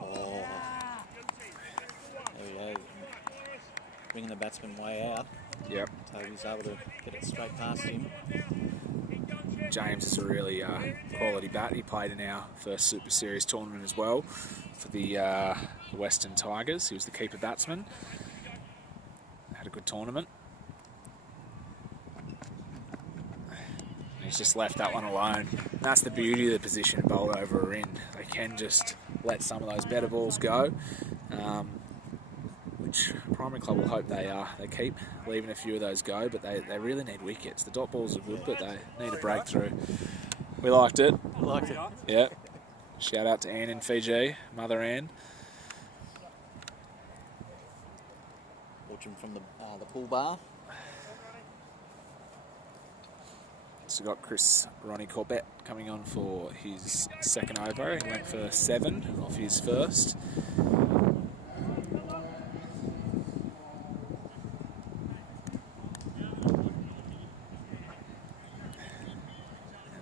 Oh. There we go. Bringing the batsman way out. Yep. Toby's able to get it straight past him. James is a really quality bat. He played in our first Super Series tournament as well for the Western Tigers. He was the keeper batsman. Had a good tournament. He's just left that one alone. And that's the beauty of the position Boldova are in. They can just let some of those better balls go, which Primary Club will hope they keep leaving a few of those go, but they really need wickets. The dot balls are good, but they need a breakthrough. We liked it. Liked it. Yeah. Shout out to Anne in Fiji, Mother Anne. Watching from the pool bar. So we've got Ronnie Corbett coming on for his second over. He went for 7 off his first.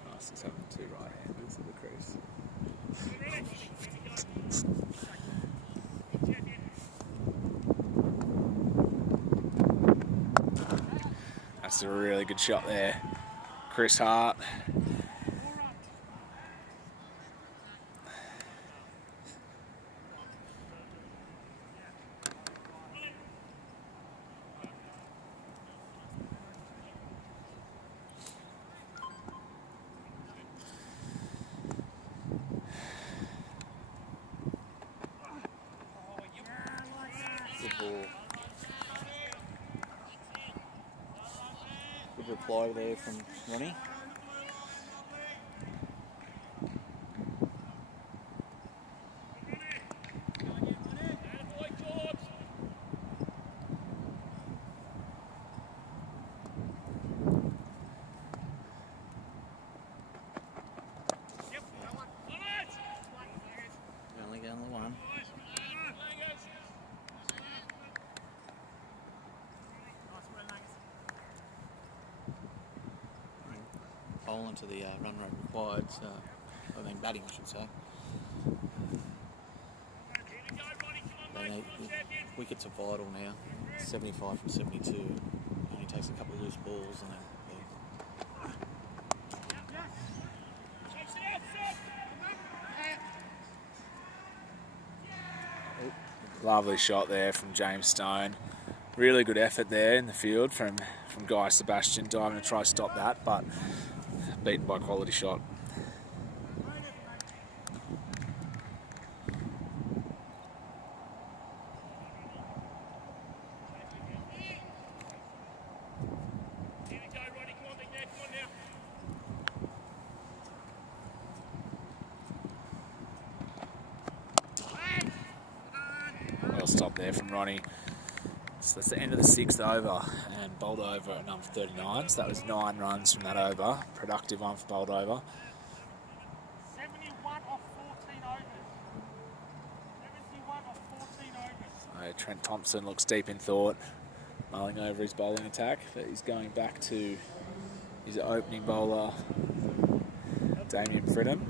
Nice, it's having 2 right-handers at the crease. That's a really good shot there. Chris Hart. Good ball. Good reply there from Ronnie. bowl into the run rate required. So, I mean batting, I should say. Wickets are vital now. 75 from 72. Only takes a couple of loose balls and then. Lovely shot there from James Stone. Really good effort there in the field from Guy Sebastian, diving to try to stop that, but beaten by quality shot. Well stopped there from Ronnie. So that's the end of the 6th over, and Boldova at number 39. So that was 9 runs from that over. Productive one for Boldova. 71 off 14 overs. 71 off 14 overs. Trent Thompson looks deep in thought, mulling over his bowling attack, but he's going back to his opening bowler, Damien Fridham.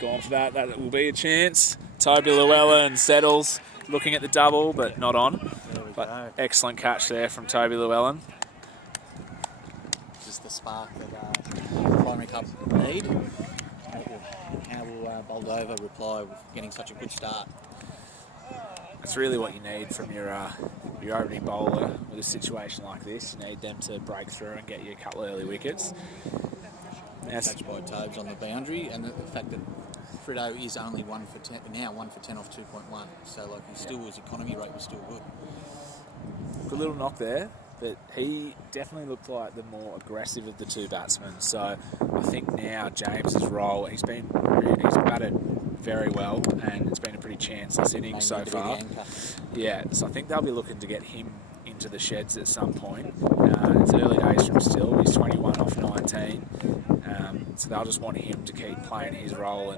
Gone for that. That will be a chance. Toby Llewellyn settles, looking at the double, but not on. But excellent catch there from Toby Llewellyn. Just the spark that Primary Club need. How will Boldova reply with getting such a good start? That's really what you need from your opening bowler with a situation like this. You need them to break through and get you a couple of early wickets. Catch by Tobes on the boundary, and the fact that Frito is only 1 for 10 now, 1 for 10 off 2.1. So like his economy rate was still good. Good little knock there, but he definitely looked like the more aggressive of the two batsmen. So I think now James's role, he's batted very well, and it's been a pretty chanceless inning so far. Yeah, so I think they'll be looking to get him into the sheds at some point. It's early days from still. He's 21 off 19. So they'll just want him to keep playing his role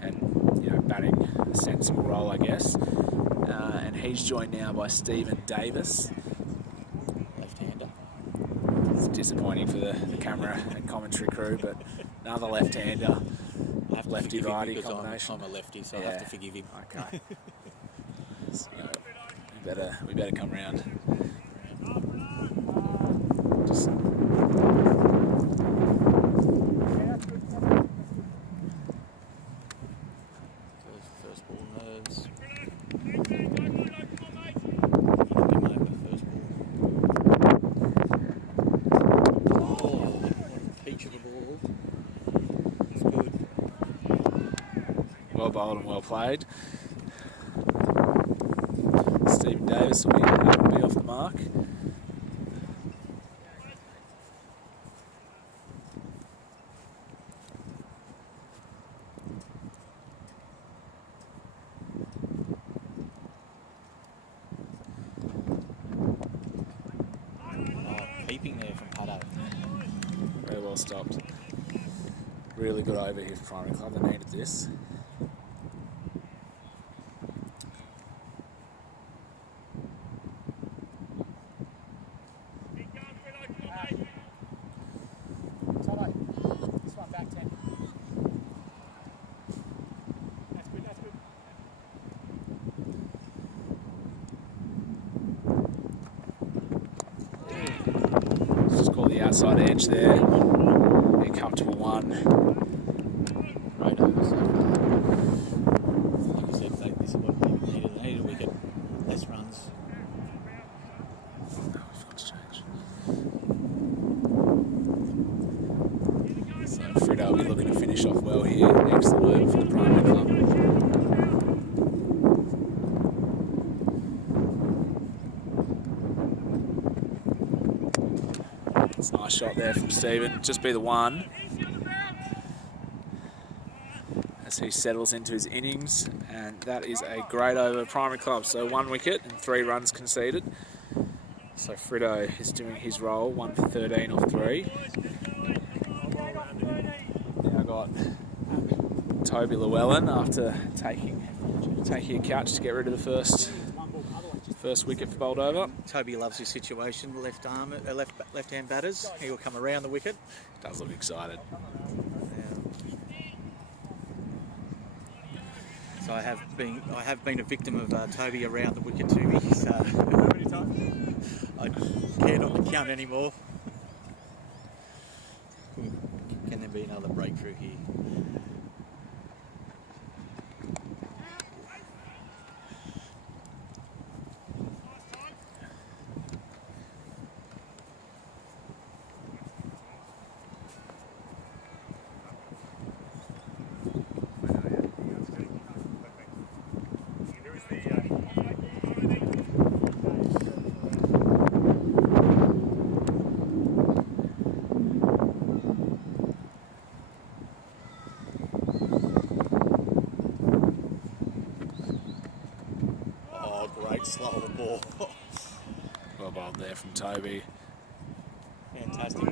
and batting a sensible role, I guess. And he's joined now by Stephen Davis. Left-hander. It's disappointing for the camera and commentary crew, but another left-hander, lefty-righty combination. I'm a lefty, so I have to forgive him. Okay. So, we better come round. Just First ball nerves. Peach of the ball. It's good. well bowled and well played. Stephen Davis will be off the mark. Keeping there from Paddo. Very well stopped. Really good over here for Primary Club. They needed this. Outside edge there, a comfortable one. Right over. So, like I said, this is what they needed. They needed a wicket, less runs. Oh, we've got to change. So Frito will be looking to finish off well here. Excellent work for the Primary Club. Nice shot there from Stephen. Just be the one. As as he settles into his innings, and that is a great over Primary Club. So 1 wicket and 3 runs conceded. So Frito is doing his role, 1 for 13 off 3. Now got Toby Llewellyn after taking a catch to get rid of the first wicket for Boldova. Toby loves his situation. Left-hand batters. He will come around the wicket. Does look excited. So I have been a victim of Toby around the wicket to me. So I care not to count anymore. Can there be another breakthrough here? Slow the ball. Well bowled there from Toby. Fantastic.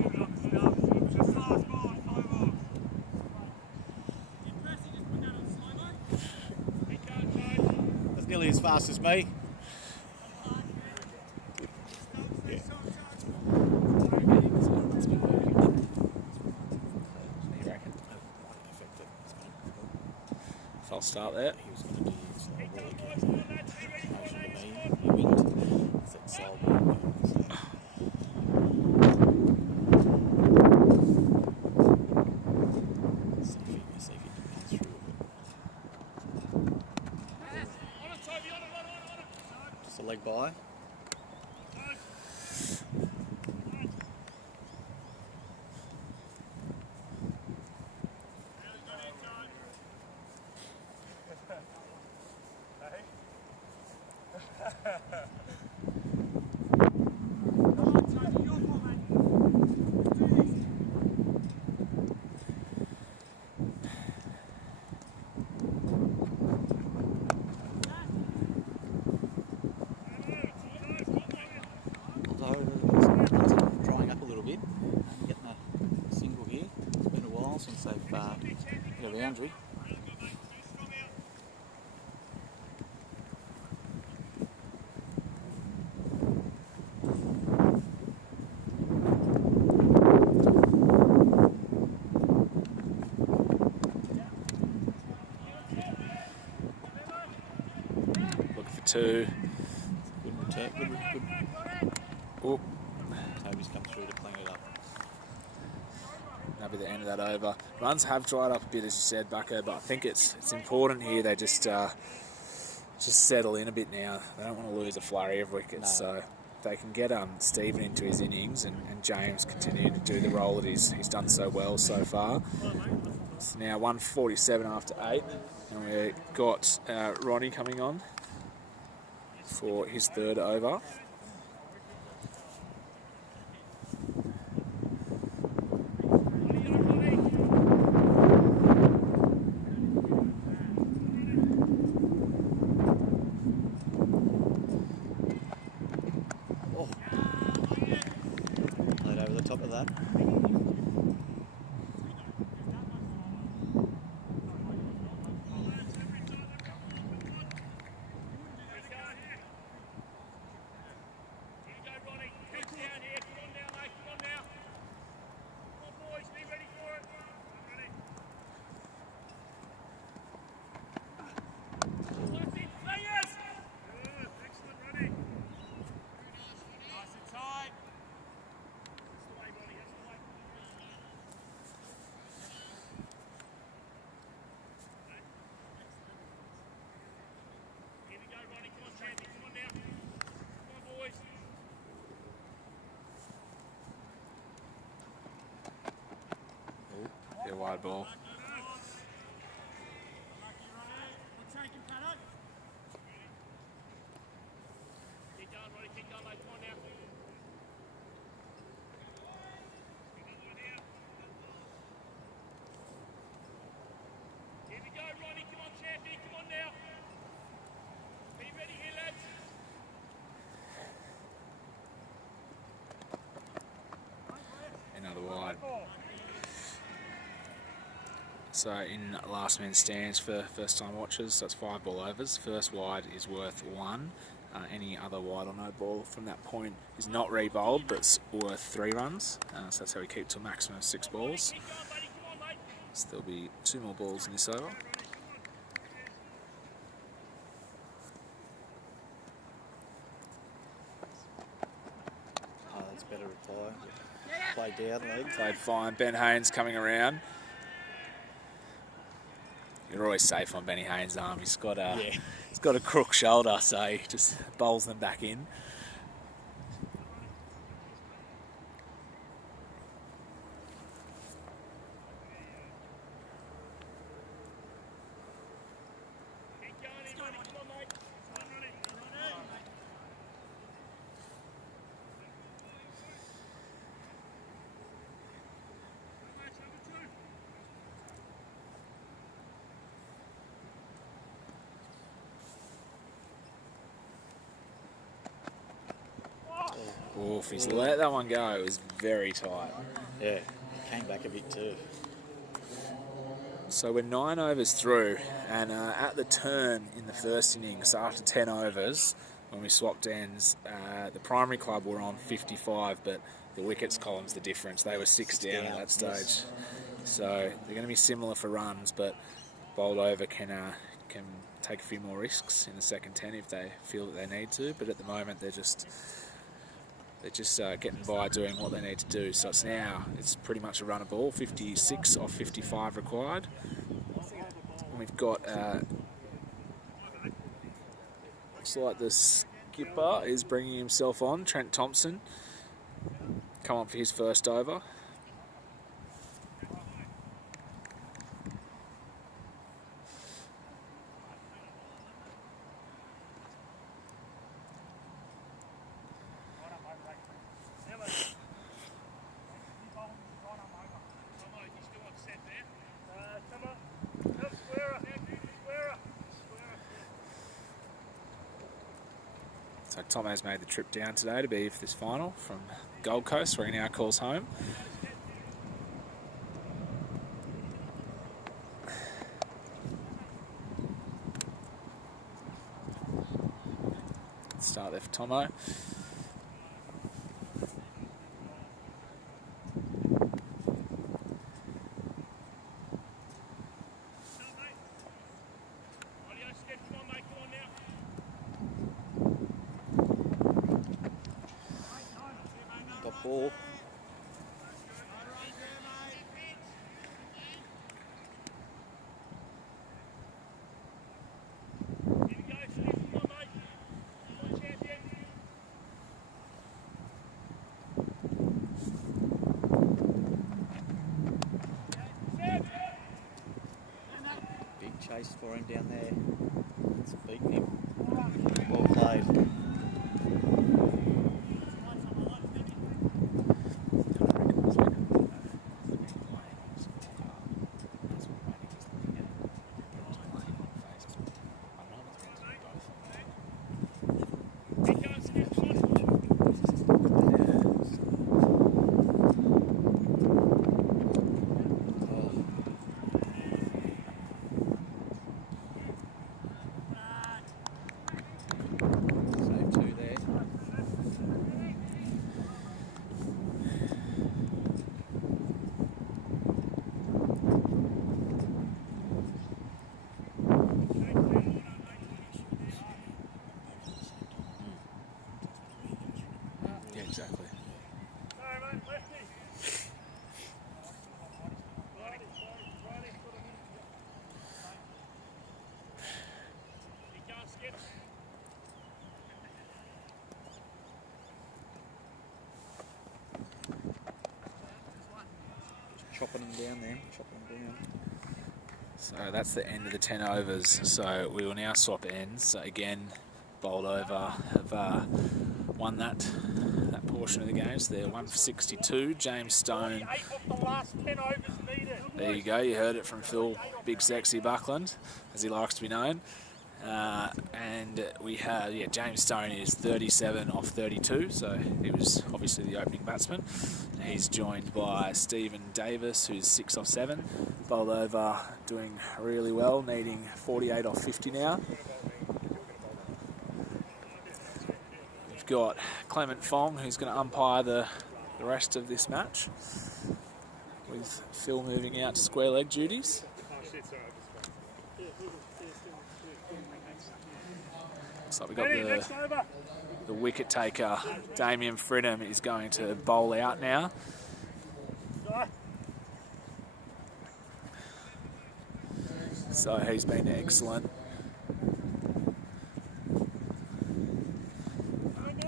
That's nearly as fast as me. False start there. Just a leg by. Drying up a little bit. Getting a single here. It's been a while since they've hit a boundary. Look for 2. Good return. Good. Oh, Toby's come through to clean it up. that'll be the end of that over. Runs have dried up a bit, as you said, Bucko, but I think it's important here they just settle in a bit now. They don't want to lose a flurry of wickets, so they can get Stephen into his innings and James continue to do the role that he's done so well so far. It's now 1:47 after 8, and we've got Ronnie coming on for his 3rd over. Played over the top of that. Yeah, wide ball. Here we go, wide. So in last man stands for first time watchers, that's 5 ball overs. First wide is worth 1. Any other wide or no ball from that point is not re-bowled, but it's worth 3 runs. So that's how we keep to a maximum of 6 balls. So there'll be 2 more balls in this over. Oh, that's better reply. Play down leg. Played fine. Ben Haynes coming around. You're always safe on Benny Haynes' arm. He's got a crook shoulder, so he just bowls them back in. Oof, he's let that one go. It was very tight. Yeah, came back a bit too. So we're 9 overs through, and at the turn in the first innings, after 10 overs, when we swapped ends, the primary club were on 55, but the wickets column's the difference. They were 6 down at that stage. Yes. So they're going to be similar for runs, but Boldova can take a few more risks in the second 10 if they feel that they need to. But at the moment, they're just getting by doing what they need to do. So it's pretty much a run of ball, 56 off 55 required. And we've got, looks like the skipper is bringing himself on, Trent Thompson, come on for his first over. So Tomo's made the trip down today to be for this final from Gold Coast, where he now calls home. Start there for Tomo. Got ball. Big chase for him down there. It's beating him. Well played. Save 2 there. Yeah, exactly. Chopping him down there. Chopping him down. So that's the end of the 10 overs. So we will now swap ends. So again, Boldova have won that portion of the game. So they're 1 for 62. James Stone. There you go. You heard it from Phil Big Sexy Buckland, as he likes to be known. And we have, James Stone is 37 off 32, so he was obviously the opening batsman. He's joined by Stephen Davis, who's 6 off 7. Boldova doing really well, needing 48 off 50 now. We've got Clement Fong, who's going to umpire the rest of this match, with Phil moving out to square leg duties. Looks like we've got the wicket taker, Damien Fridham, is going to bowl out now. So he's been excellent.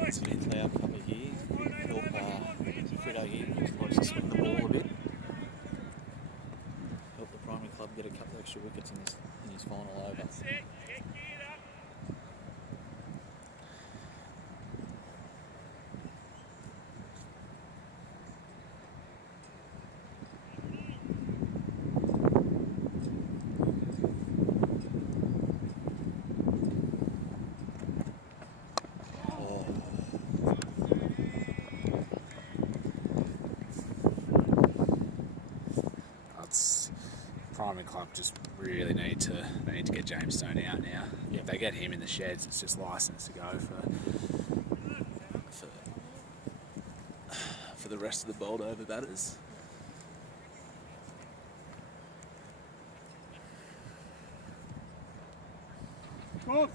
It's a bit loud cover here. Help Fredo here, who likes to swing the ball a bit. Help the primary club get a couple of extra wickets in his final over. Primary club just really need to get James Stone out now. If they get him in the sheds, it's just licence to go for the rest of the Boldova batters. Go.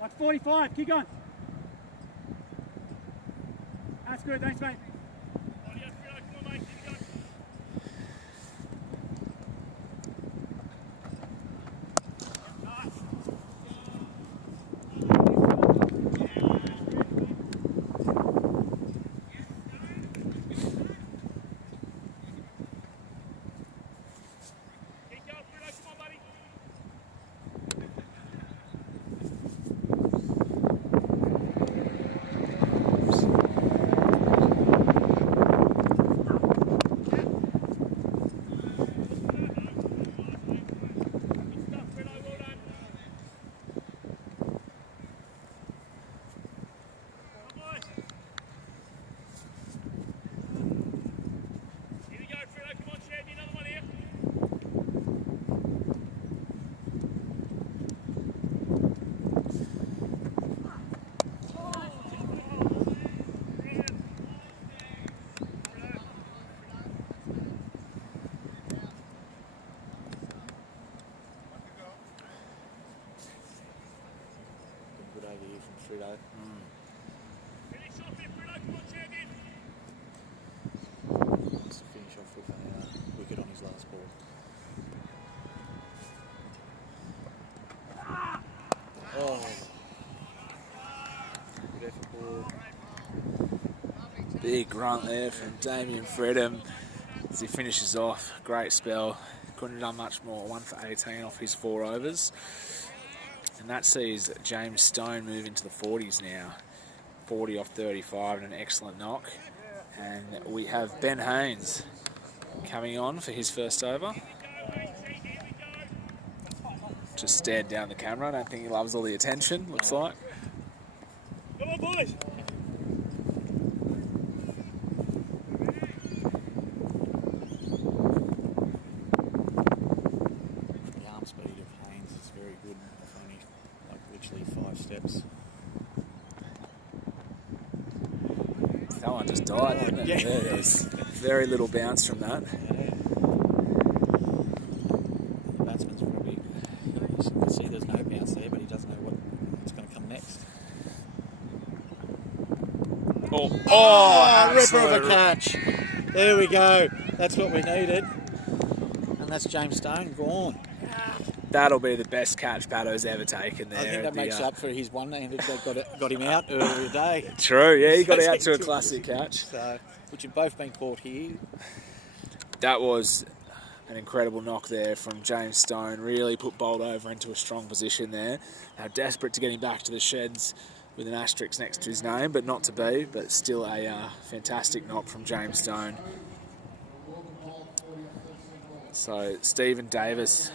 Like 45, keep going. That's good, thanks mate. Fredo. Wants to finish off with a wicket on his last ball. Oh. Good effort ball. Big grunt there from Damien Fridham as he finishes off. Great spell. Couldn't have done much more. 1 for 18 off his 4 overs. And that sees James Stone move into the 40s now. 40 off 35 and an excellent knock. And we have Ben Haynes coming on for his first over. Just stared down the camera. I don't think he loves all the attention, looks like. Come on, boys. The arm speed of Haynes is very good. Only like literally 5 steps. That one just died, didn't it? Yeah. There was very little bounce from that. The batsman's probably, you can see there's no bounce there, but he doesn't know what's going to come next. Oh, Ripper of a catch. There we go. That's what we needed. And that's James Stone gone. That'll be the best catch Paddo's ever taken there. I think that makes up for his one-handed that got him out earlier today. True, yeah, he got out to a classic catch. So, which have both been caught here. That was an incredible knock there from James Stone. Really put Boldova into a strong position there. Now desperate to get him back to the sheds with an asterisk next to his name, but not to be. But still a fantastic knock from James Stone. So Stephen Davis,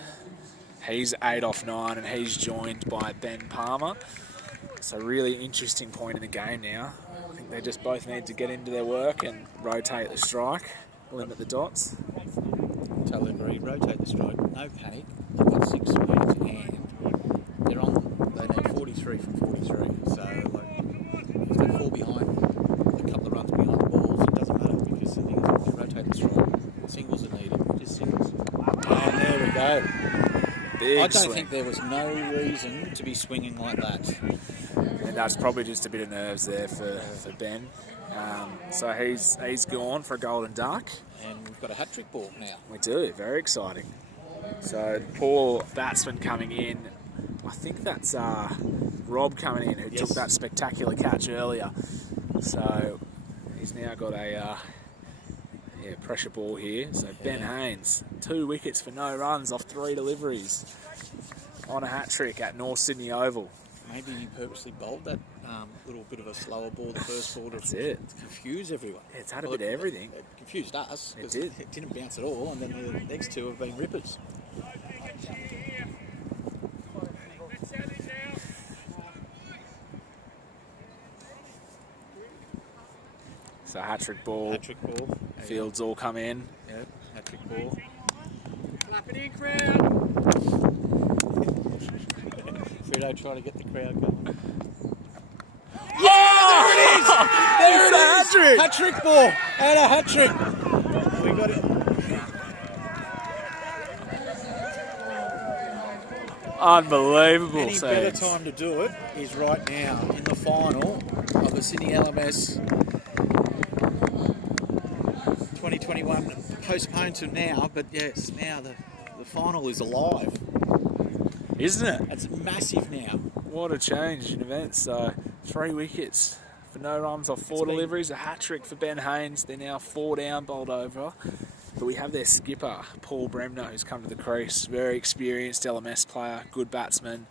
he's 8 off 9 and he's joined by Ben Palmer. So really interesting point in the game now. I think they just both need to get into their work and rotate the strike, limit the dots. Totally agree. Rotate the strike. No panic. They've got 6 swings and they're on. They need 43 from 43. So if they fall behind, a couple of runs behind the balls, it doesn't matter because the thing is, they rotate the strike. Singles are needed. Just singles. And there we go. Big I don't swing. think there was no reason to be swinging like that. And that's probably just a bit of nerves there for Ben. So he's gone for a golden duck. And we've got a hat-trick ball now. We do, very exciting. So the poor batsman coming in, I think that's Rob coming in who took that spectacular catch earlier. So he's now got a pressure ball here. So Ben Haynes, 2 wickets for no runs off 3 deliveries on a hat-trick at North Sydney Oval. Maybe he purposely bowled that little bit of a slower ball, the first ball, to confuse everyone. Yeah, it's had a bit of everything. It confused us. It did. It didn't bounce at all, and then the next 2 have been rippers. So hat-trick ball. Hat-trick ball. Fields all come in. Yep, hat-trick ball. Clap it in, crowd. Fredo trying to get the crowd going. There it is! Hat-trick! Hat-trick ball and a hat-trick. We got it. Unbelievable Any better saves. time to do it is right now in the final of the Sydney LMS 2021, postponed to now, but yes, now the final is alive. Isn't it? It's massive now. What a change in events. So 3 wickets for no runs off 4 deliveries, a hat-trick for Ben Haynes. They're now 4 down, Boldova. But we have their skipper, Paul Bremner, who's come to the crease. Very experienced LMS player, good batsman.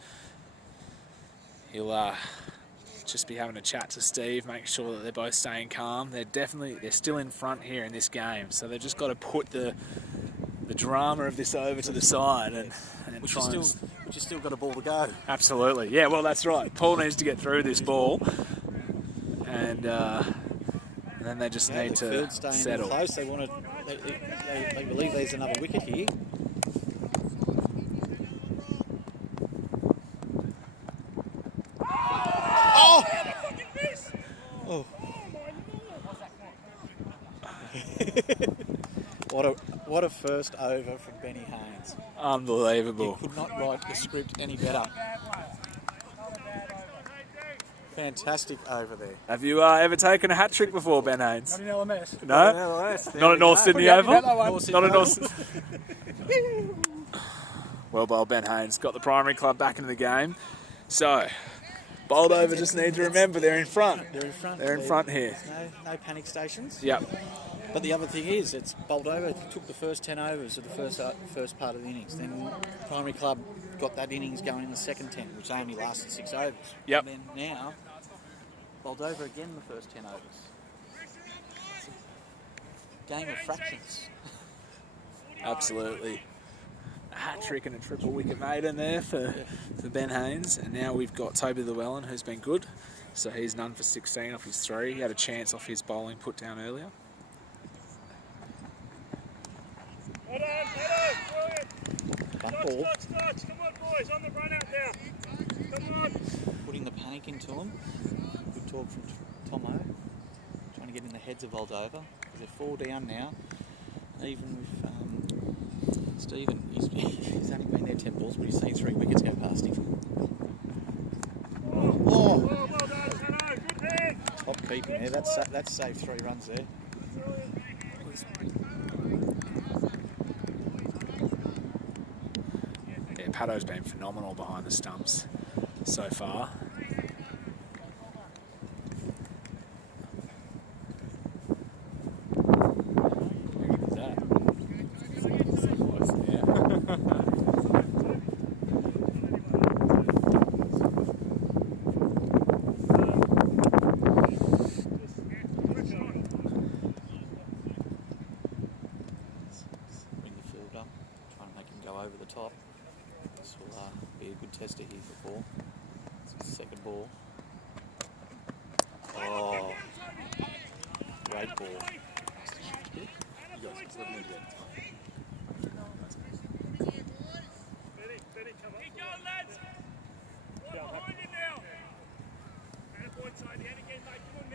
He'll just be having a chat to Steve, make sure that they're both staying calm. They're still in front here in this game, so they've just got to put the drama of this over to the side and Which try is still got a ball to go. Absolutely, yeah. Well, that's right. Paul needs to get through this ball, and then they just need to Field's staying settle. close. They want to. They believe there's another wicket here. Oh! Oh! What a first over from Benny Haynes. Unbelievable. He could not write the script any better. Fantastic over there. Have you ever taken a hat trick before, Ben Haynes? Not in LMS. No? Not at North Sydney Oval? Not at North Sydney. Well, Ben Haynes got the primary club back into the game. So, Boldova just need to remember they're in front. They're in front. They're in front here. There's no panic stations. Yep. But the other thing is, it's Boldova took the first 10 overs of the first part of the innings. Then Primary Club got that innings going in the second 10, which only lasted 6 overs. Yep. And then now, Boldova again the first 10 overs. It's a game of fractions. Absolutely. A hat trick and a triple wicket maiden there for Ben Haynes. And now we've got Toby Llewellyn, who's been good. So he's none for 16 off his 3. He had a chance off his bowling put down earlier. Bump ball. Touch. Come on, boys, on the run out now. Come on. Putting the panic into them. Good talk from Tomo. Trying to get in the heads of Boldova. Because they're 4 down now. Even with Stephen, he's only been there 10 balls, but he's seen 3 wickets go past him. Well done, Tano. Good hit. Top keeping there. That's saved 3 runs there. Yeah, Paddo's been phenomenal behind the stumps so far. Bring the field up. This will be a good tester here for 4. It's his second ball. Oh, great ball. Keep going, lads. One behind you now. And point side down again, mate. Come on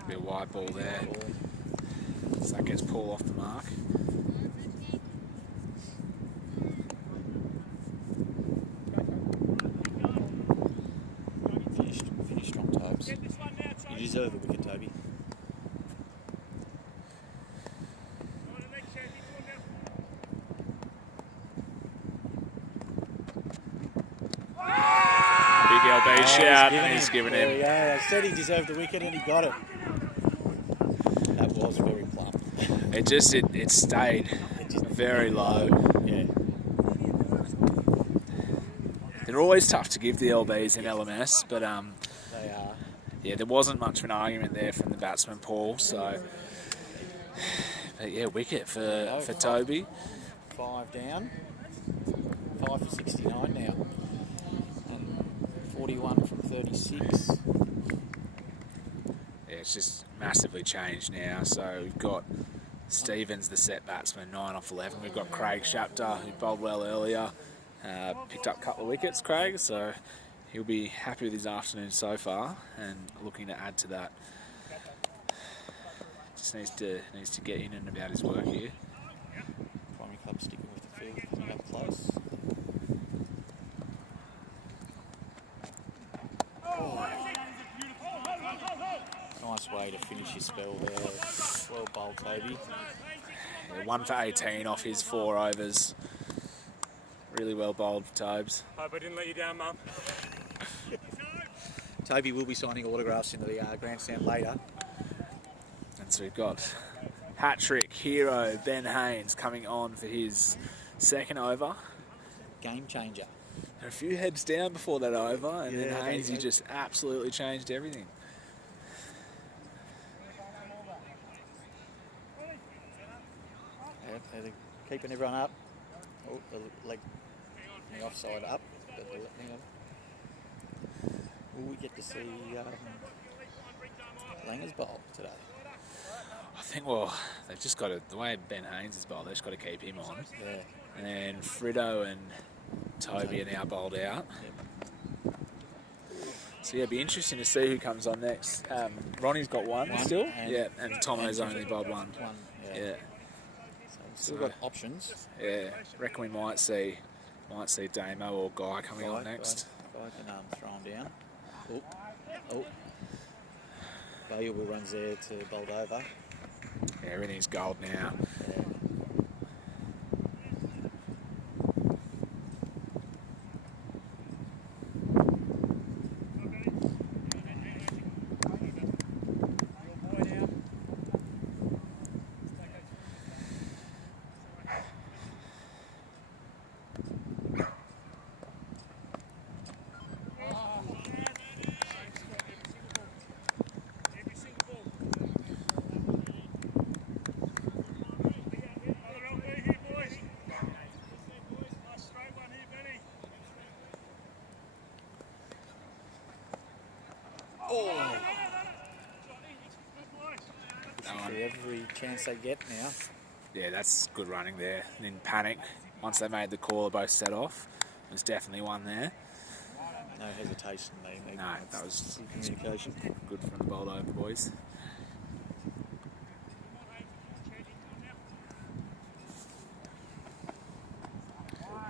now. Be a wide ball there. So that gets Paul off the mark. Finish strong, Tobes. You deserve a wicket, Toby. Big LB shout, and he's given There we him. go. I said he deserved the wicket and he got it. That was very plump. It stayed very low. Yeah. They're always tough to give the LBs in LMS, but They are. yeah, there wasn't much of an argument there from the batsman Paul. So, but yeah, wicket for Toby. 5 down. 5 for 69 now. And 41 from 36. Yeah, it's just massively changed now. So we've got Stevens, the set batsman, 9 off 11. We've got Craig Shapter, who bowled well earlier. Picked up a couple of wickets, Craig, so he'll be happy with his afternoon so far and looking to add to that. Just needs to get in and about his work here. Primary Club sticking with the field, coming up close. Nice way to finish his spell there. Well bowled, Toby. Yeah, 1 for 18 off his 4 overs. Really well bowled for Tobes. Hope I didn't let you down, Mum. Toby will be signing autographs in the grandstand later. And so we've got hat-trick hero Ben Haynes coming on for his second over. Game changer. And a few heads down before that over, and Yeah, then Haynes, he they- just absolutely changed everything. Yeah, they're keeping everyone up. Oh, the leg, the offside up. But hang on. Will we get to see Langer's bowl today? I think, well, they've just got to, the way Ben Haynes is bowled, they've just got to keep him on. Yeah. And then Frito and Toby are now bowled out. Yep. So yeah, it'll be interesting to see who comes on next. Ronnie's got one still. and- Yeah, and Tomo's only bowled one. Yeah. Yeah, So we've still got options. yeah. Reckon we might see Damo or Guy coming on next. Guy can throw him down. Oh. Valuable runs there to Boldova. Yeah, everything's gold now. Yeah. For every chance they get now. Yeah, that's good running there. And in panic, once they made the call, they both set off. There's definitely one there. No hesitation. They No, that was good communication. good from the Boldova boys.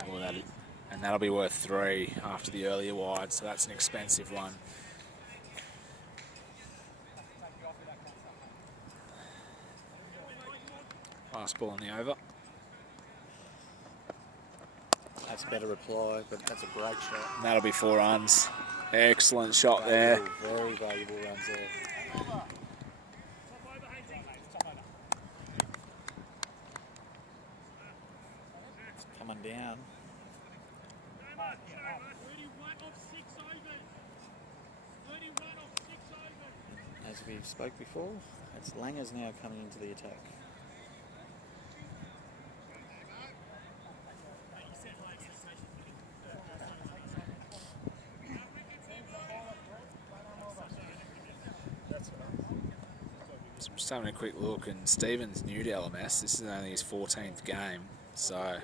Oh, and that'll be worth 3 after the earlier wide, so that's an expensive one. Last ball on the over. That's a better reply, but that's a great shot. And that'll be 4 runs. Excellent shot there. Very valuable runs there. It's coming down. 31 off 6 overs. 31 off 6 overs. As we spoke before, it's Langers now coming into the attack. Just having a quick look, and Stephen's new to LMS. This is only his 14th game, so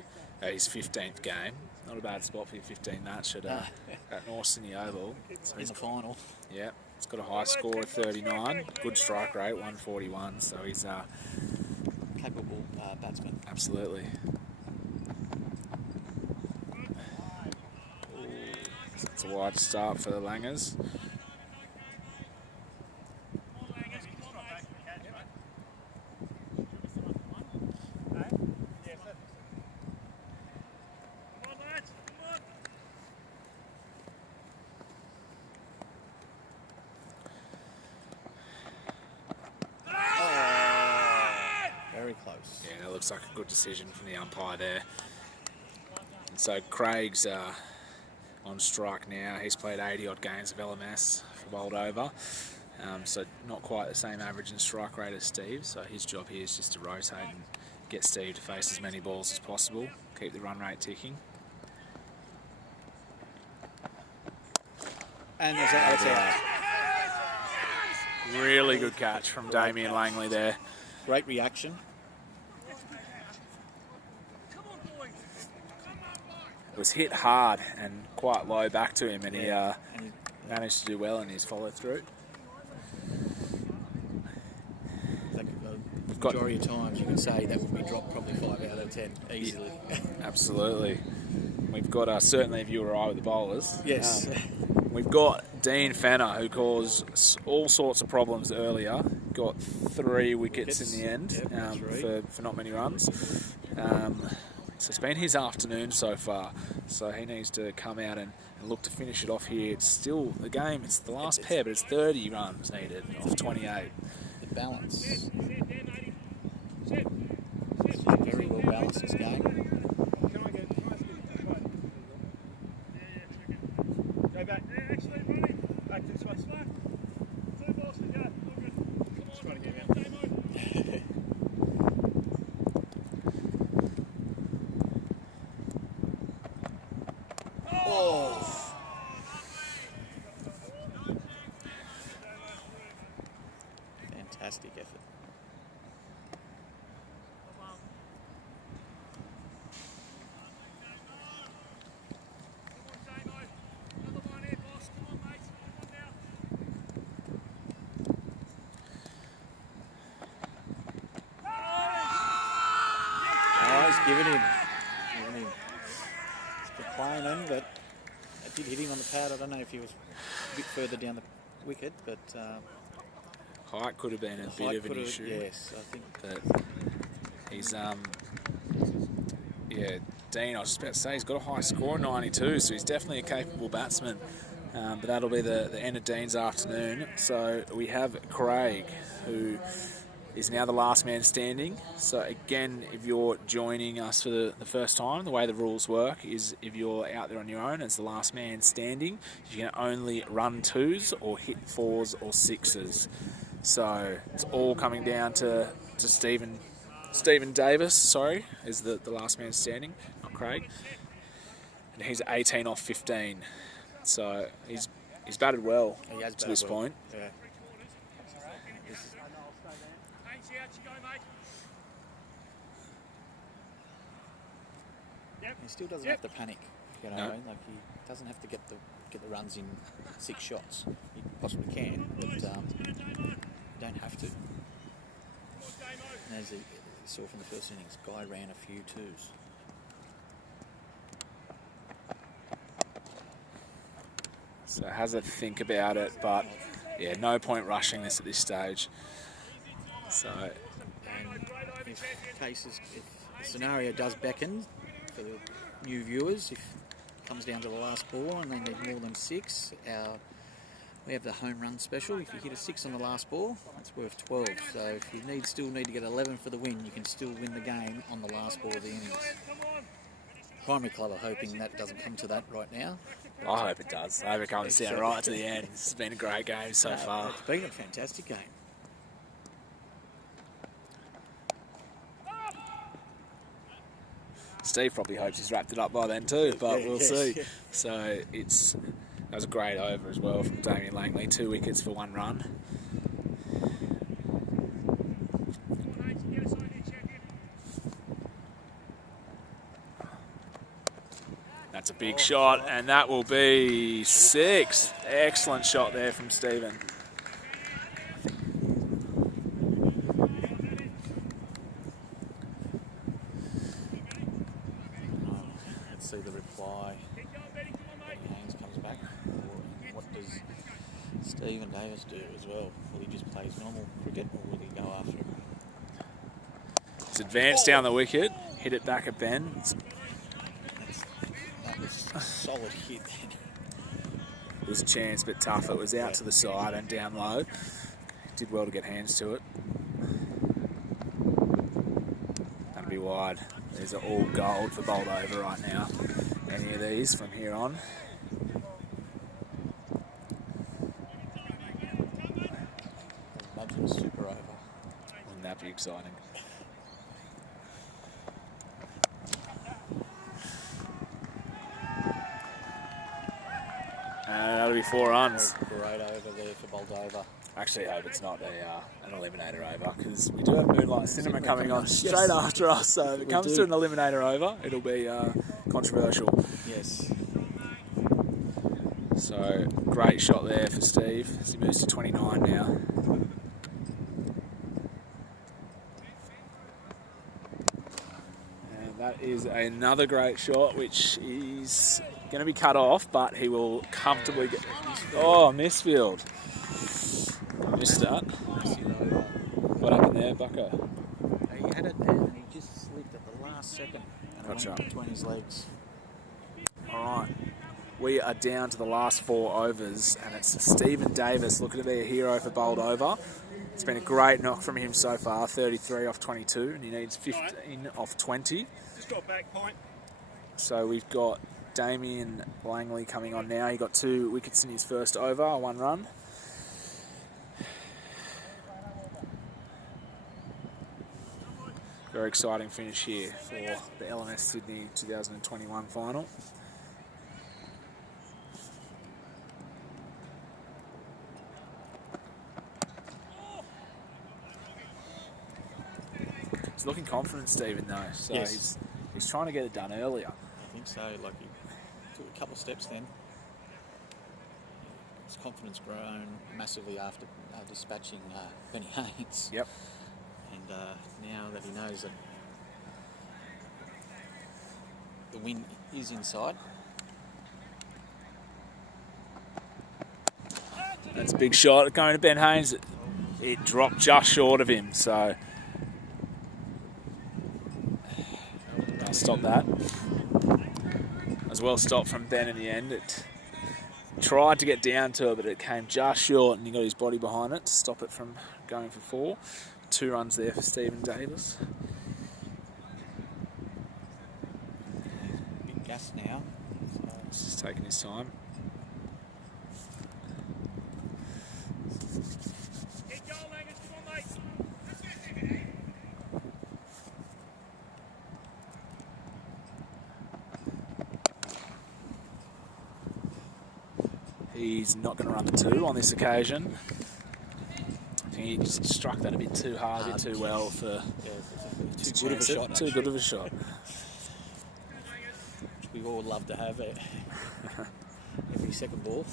his 15th game. Not a bad spot for your 15 match at North Sydney Oval. So In the final. Yeah, he's got a high score of 39, good strike rate, 141, so he's Capable batsman. absolutely. It's a wide start for the Langers. Very close. Yeah, that looks like a good decision from the umpire there. And so Craig's on strike now. He's played 80 odd games of LMS for Boldova. So not quite the same average and strike rate as Steve. So his job here is just to rotate and get Steve to face as many balls as possible. Keep the run rate ticking. And that's out. Really good catch from Damien Langley there. Great reaction. It was hit hard and quite low back to him, and he And managed to do well in his follow through. the majority of times you can say that would be dropped probably 5 out of 10 easily. Absolutely. We've got certainly if you were I with the bowlers. Yes. We've got Dean Fenner, who caused all sorts of problems earlier. Got 3 wickets in the end. Yep, for not many runs. So it's been his afternoon so far. So he needs to come out and look to finish it off here. It's still the game. It's the last pair, but it's 30 runs needed off 28. The balance. Very well balanced this game. Go back. Excellent, buddy. Back this way. Slack. 2 balls to go. All good. Come on. Game Oh! Fantastic effort. Giving him. He's complaining, but it did hit him on the pad. I don't know if he was a bit further down the wicket, but Height could have been a bit of an issue. Yes, I think. But he's Dean, I was just about to say, he's got a high score, 92, so he's definitely a capable batsman. But that'll be the end of Dean's afternoon. So we have Craig, who is now the last man standing. So again, if you're joining us for the first time, the way the rules work is if you're out there on your own as the last man standing, you can only run 2s or hit 4s or 6s. So it's all coming down to Stephen Davis, sorry, is the last man standing, not Craig. And he's 18 off 15. So he's batted well to this point. Yeah. He still doesn't have to panic, you know. No. Like he doesn't have to get the runs in 6 shots. He possibly can, but don't have to. And as you saw from the first innings, Guy ran a few 2s. So has a think about it, but yeah, no point rushing this at this stage. So And if the scenario does beckon for the new viewers, if it comes down to the last ball and they need more than 6, we have the home run special. If you hit a 6 on the last ball, that's worth 12. So if you still need to get 11 for the win, you can still win the game on the last ball of the innings. Primary Club are hoping that doesn't come to that right now. I hope it does. I hope it comes down right to the end. It's been a great game so far. It's been a fantastic game. Steve probably hopes he's wrapped it up by then too, but Yeah, we'll yes, see. yeah. So that was a great over as well from Damien Langley. 2 wickets for 1 run. big shot, and that will be 6. Excellent shot there from Stephen. Let's see the reply. Haynes comes back. What does Stephen Davis do as well? Will he just play his normal cricket, or will he go after it? It's advanced down the wicket, hit it back at Ben. That was a solid hit. It was a chance, but tough. It was out to the side and down low. Did well to get hands to it. That'll be wide. These are all gold for Boldova right now. Any of these from here on. Imagine a super over. Wouldn't that be exciting? That'll be 4 runs. Great over there for Boldova. Actually, I hope it's not an eliminator over, because we do have Moonlight Cinema coming on straight after us. So if it comes to an eliminator over, it'll be controversial. Yes. So great shot there for Steve as he moves to 29 now. And that is another great shot, which is going to be cut off, but he will comfortably get... Oh, misfield. Missed that. What happened there, Bucko? He had it there and he just slipped at the last second. And Gotcha. it went between his legs. All right. We are down to the last 4 overs, and it's Stephen Davis looking to be a hero for Boldova. It's been a great knock from him so far, 33 off 22, and he needs 15 off 20. Just got back point. So we've got Damien Langley coming on now. He got 2 wickets in his first over, 1 run. Very exciting finish here for the LMS Sydney 2021 final. He's looking confident, Stephen, though. So Yes. he's trying to get it done earlier. I think so. Like, he took a couple of steps then. His confidence grown massively after dispatching Benny Haynes. Yep. And now that he knows that the win is inside. That's a big shot going to Ben Haynes. It dropped just short of him, so I'll stop that. As well stopped from Ben in the end. It tried to get down to it, but it came just short, and he got his body behind it to stop it from going for 4. 2 runs there for Stephen Davis. Big gas now. So He's just taking his time. Keep going, Angus. Come on, mate. He's not going to run the 2 on this occasion. I think he just struck that a bit too hard, a bit too well for too good of a shot. Too good of a shot. Which we all love to have it. Every second ball.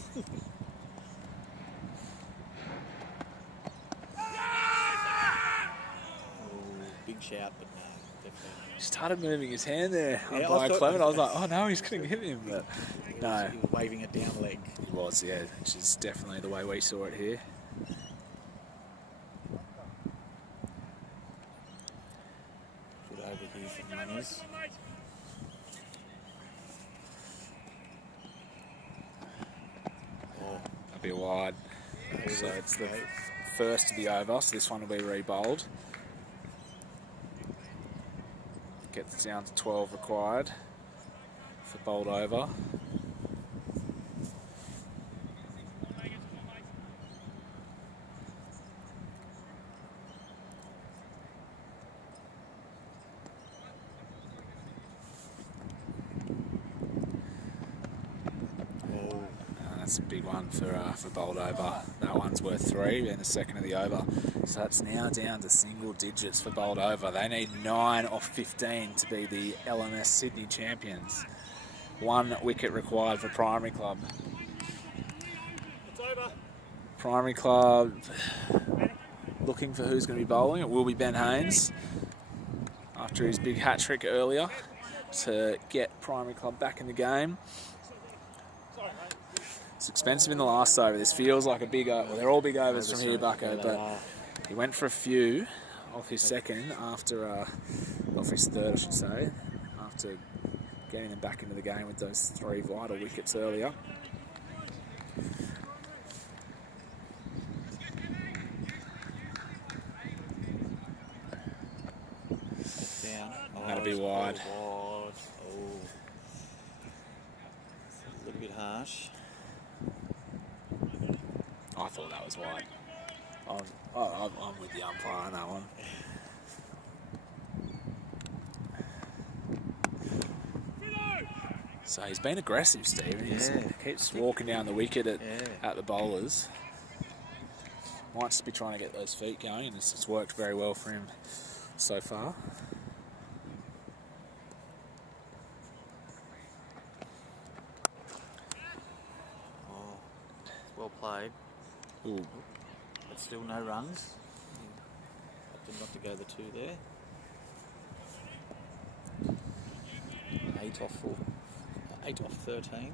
Big shout, but no, definitely. He started moving his hand there on Yeah, Brian Clement. I was like, oh no, he's going to hit him. But no, He was waving it down leg. he was, yeah, which is definitely the way we saw it here. Good over here from Moniz. Come on, mate. Oh, That'll be wide. So it's the first of the over, so this one will be re-bowled. Gets down to 12 required for bowled over. That's a big one for bowled over. That one's worth 3 and the second of the over. So it's now down to single digits for bowled over. They need 9 off 15 to be the LMS Sydney champions. 1 wicket required for Primary Club. It's over. Primary Club looking for who's going to be bowling. It will be Ben Haynes after his big hat trick earlier to get Primary Club back in the game. It's expensive in the last over. This feels like a big over. Well, they're all big overs from here, Bucko, but he went for a few off his second after, off his third, I should say, after getting them back into the game with those 3 vital wickets earlier. Down. That'll be wide. Oh, a little bit harsh. I thought that was wide. I'm with the umpire on that one. So he's been aggressive, Stephen. He keeps walking down the wicket at the bowlers. Might just be trying to get those feet going, and it's worked very well for him so far. Oh, well played. Ooh. But still no runs. Opted not to go the 2 there. 8 off 13.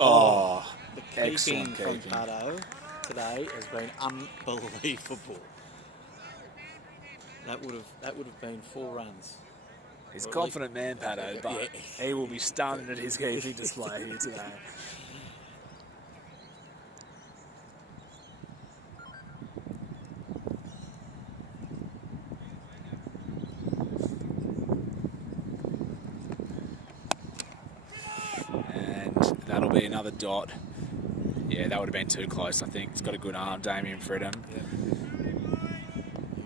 Oh, The keeping excellent from keeping. Paddo today has been unbelievable. That would have been 4 runs. He's a confident man, Paddo, but he will be stunned at his keeping display here today. And that'll be another dot. Yeah, that would have been too close, I think. He's got a good arm, Damien Fridham. Here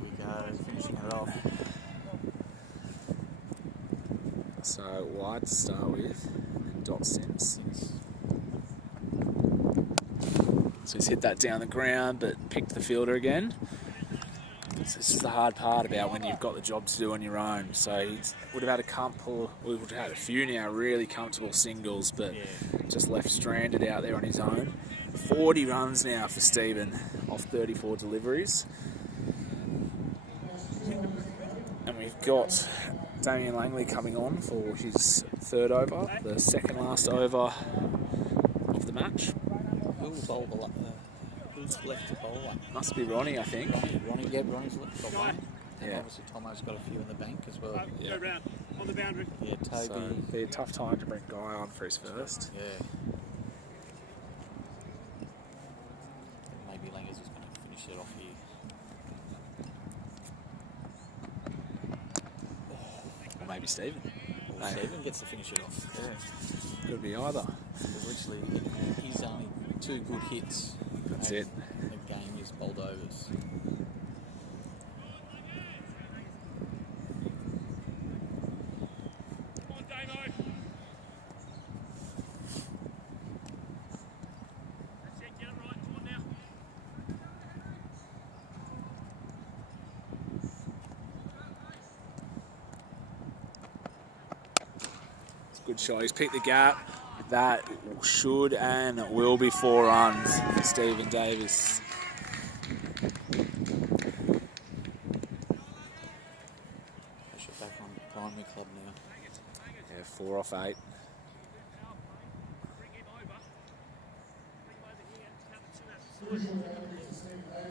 we go, finishing it off. So wide to start with, and dot since. So he's hit that down the ground, but picked the fielder again. So this is the hard part about when you've got the job to do on your own. So he would have had we would have had a few now really comfortable singles, but just left stranded out there on his own. 40 runs now for Stephen off 34 deliveries. And we've got Damien Langley coming on for his 3rd over, the second last over of the match. Who's left to bowl one? Must be Ronnie, I think. Ronnie's left got one. And obviously Tomo's got a few in the bank as well. Go round on the boundary. Yeah, Toby. So it'd be a tough time to bring Guy on for his first. Yeah. Maybe Langers is going to finish it off here. Or maybe Stephen. Or Stephen gets to finish it off. Yeah. Could be either. Because literally, he's only 2 good hits. That's it. The game is Boldova's. Come on, Damo. That's it, get it right. Come on now. It's a good shot. He's picked the gap. That should and will be 4 runs for Stephen Davis. Pressure back on Primary Club now. Yeah, 4 off 8. Bring him over. Bring him over here.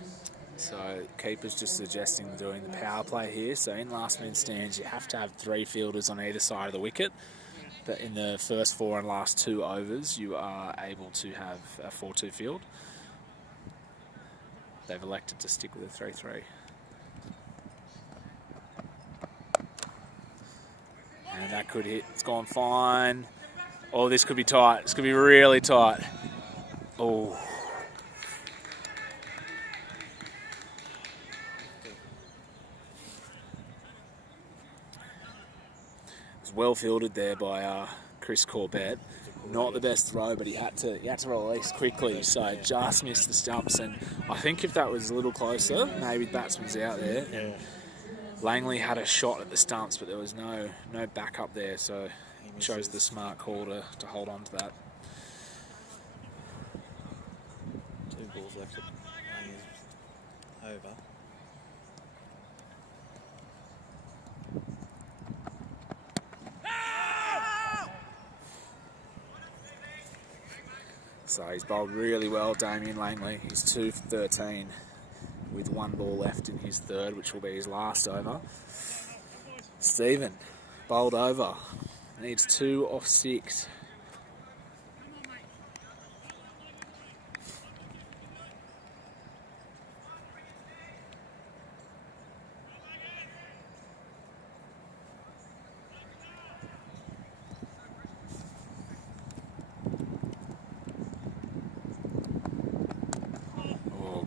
So keeper's just suggesting doing the power play here. So in last man stands, you have to have 3 fielders on either side of the wicket. But in the first 4 and last 2 overs, you are able to have a 4-2 field. They've elected to stick with a 3-3. And that could hit. It's gone fine. Oh, this could be tight. This could be really tight. Oh. Well fielded there by Chris Corbett. Not the best throw, but he had to release quickly, so just missed the stumps. And I think if that was a little closer, maybe the batsman's out there. And Langley had a shot at the stumps, but there was no backup there, so he chose the smart call to hold on to that. 2 balls left at over. So he's bowled really well, Damien Langley. He's 2 for 13 with 1 ball left in his third, which will be his last over. Stephen, bowled over. Needs 2 off 6.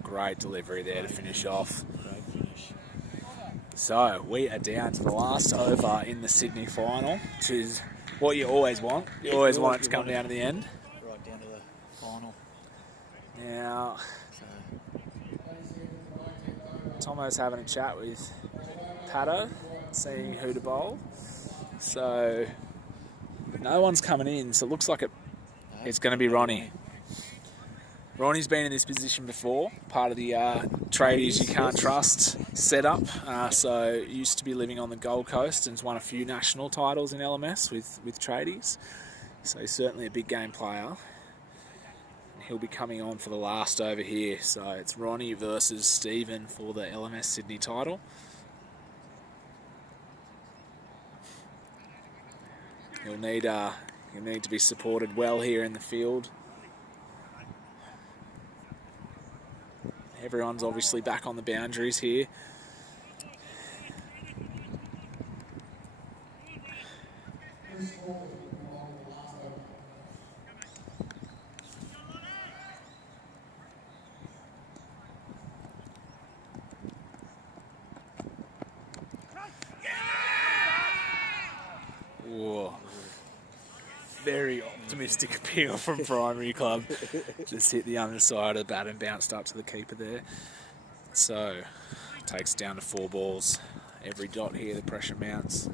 Great delivery there to finish off. Great finish. So we are down to the last over in the Sydney final, which is what you always want. You always want it to come down to the end. Right down to the final. Now, Tomo's having a chat with Pato, seeing who to bowl. So no one's coming in, so it looks like it's going to be Ronnie. Ronnie's been in this position before, part of the tradies you can't trust setup. So used to be living on the Gold Coast and has won a few national titles in LMS with tradies. So he's certainly a big game player. And he'll be coming on for the last over here. So it's Ronnie versus Stephen for the LMS Sydney title. He'll need to be supported well here in the field. Everyone's obviously back on the boundaries here. Whoa. Very optimistic appeal from Primary Club. Just hit the underside of the bat and bounced up to the keeper there. So, takes down to 4 balls. Every dot here, the pressure mounts.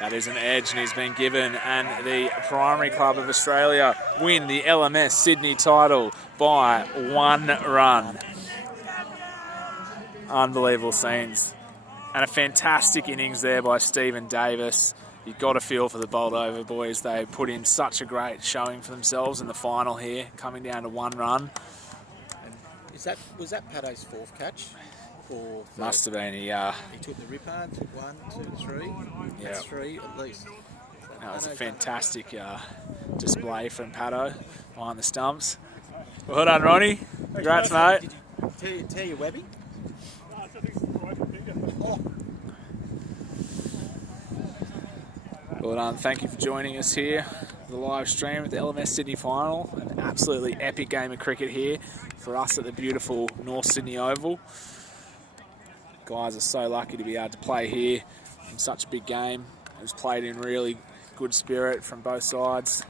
That is an edge, and he's been given, and the Primary Club of Australia win the LMS Sydney title by 1 run. Unbelievable scenes. And a fantastic innings there by Stephen Davis. You've got to feel for the Boldova boys. They put in such a great showing for themselves in the final here, coming down to 1 run. And was that Pato's 4th catch? Must have been. He took the ripper, took 1, 2, 3. That's 3 at least. That was a fantastic display from Pato behind the stumps. Well done, Ronnie. Congrats, mate. Did you tear your webbing? Well done. Thank you for joining us here for the live stream at the LMS Sydney final. An absolutely epic game of cricket here for us at the beautiful North Sydney Oval. Guys are so lucky to be able to play here in such a big game. It was played in really good spirit from both sides.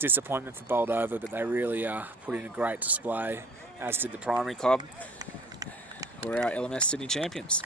Disappointment for Boldova, but they really put in a great display, as did the Primary Club, who are our LMS Sydney champions.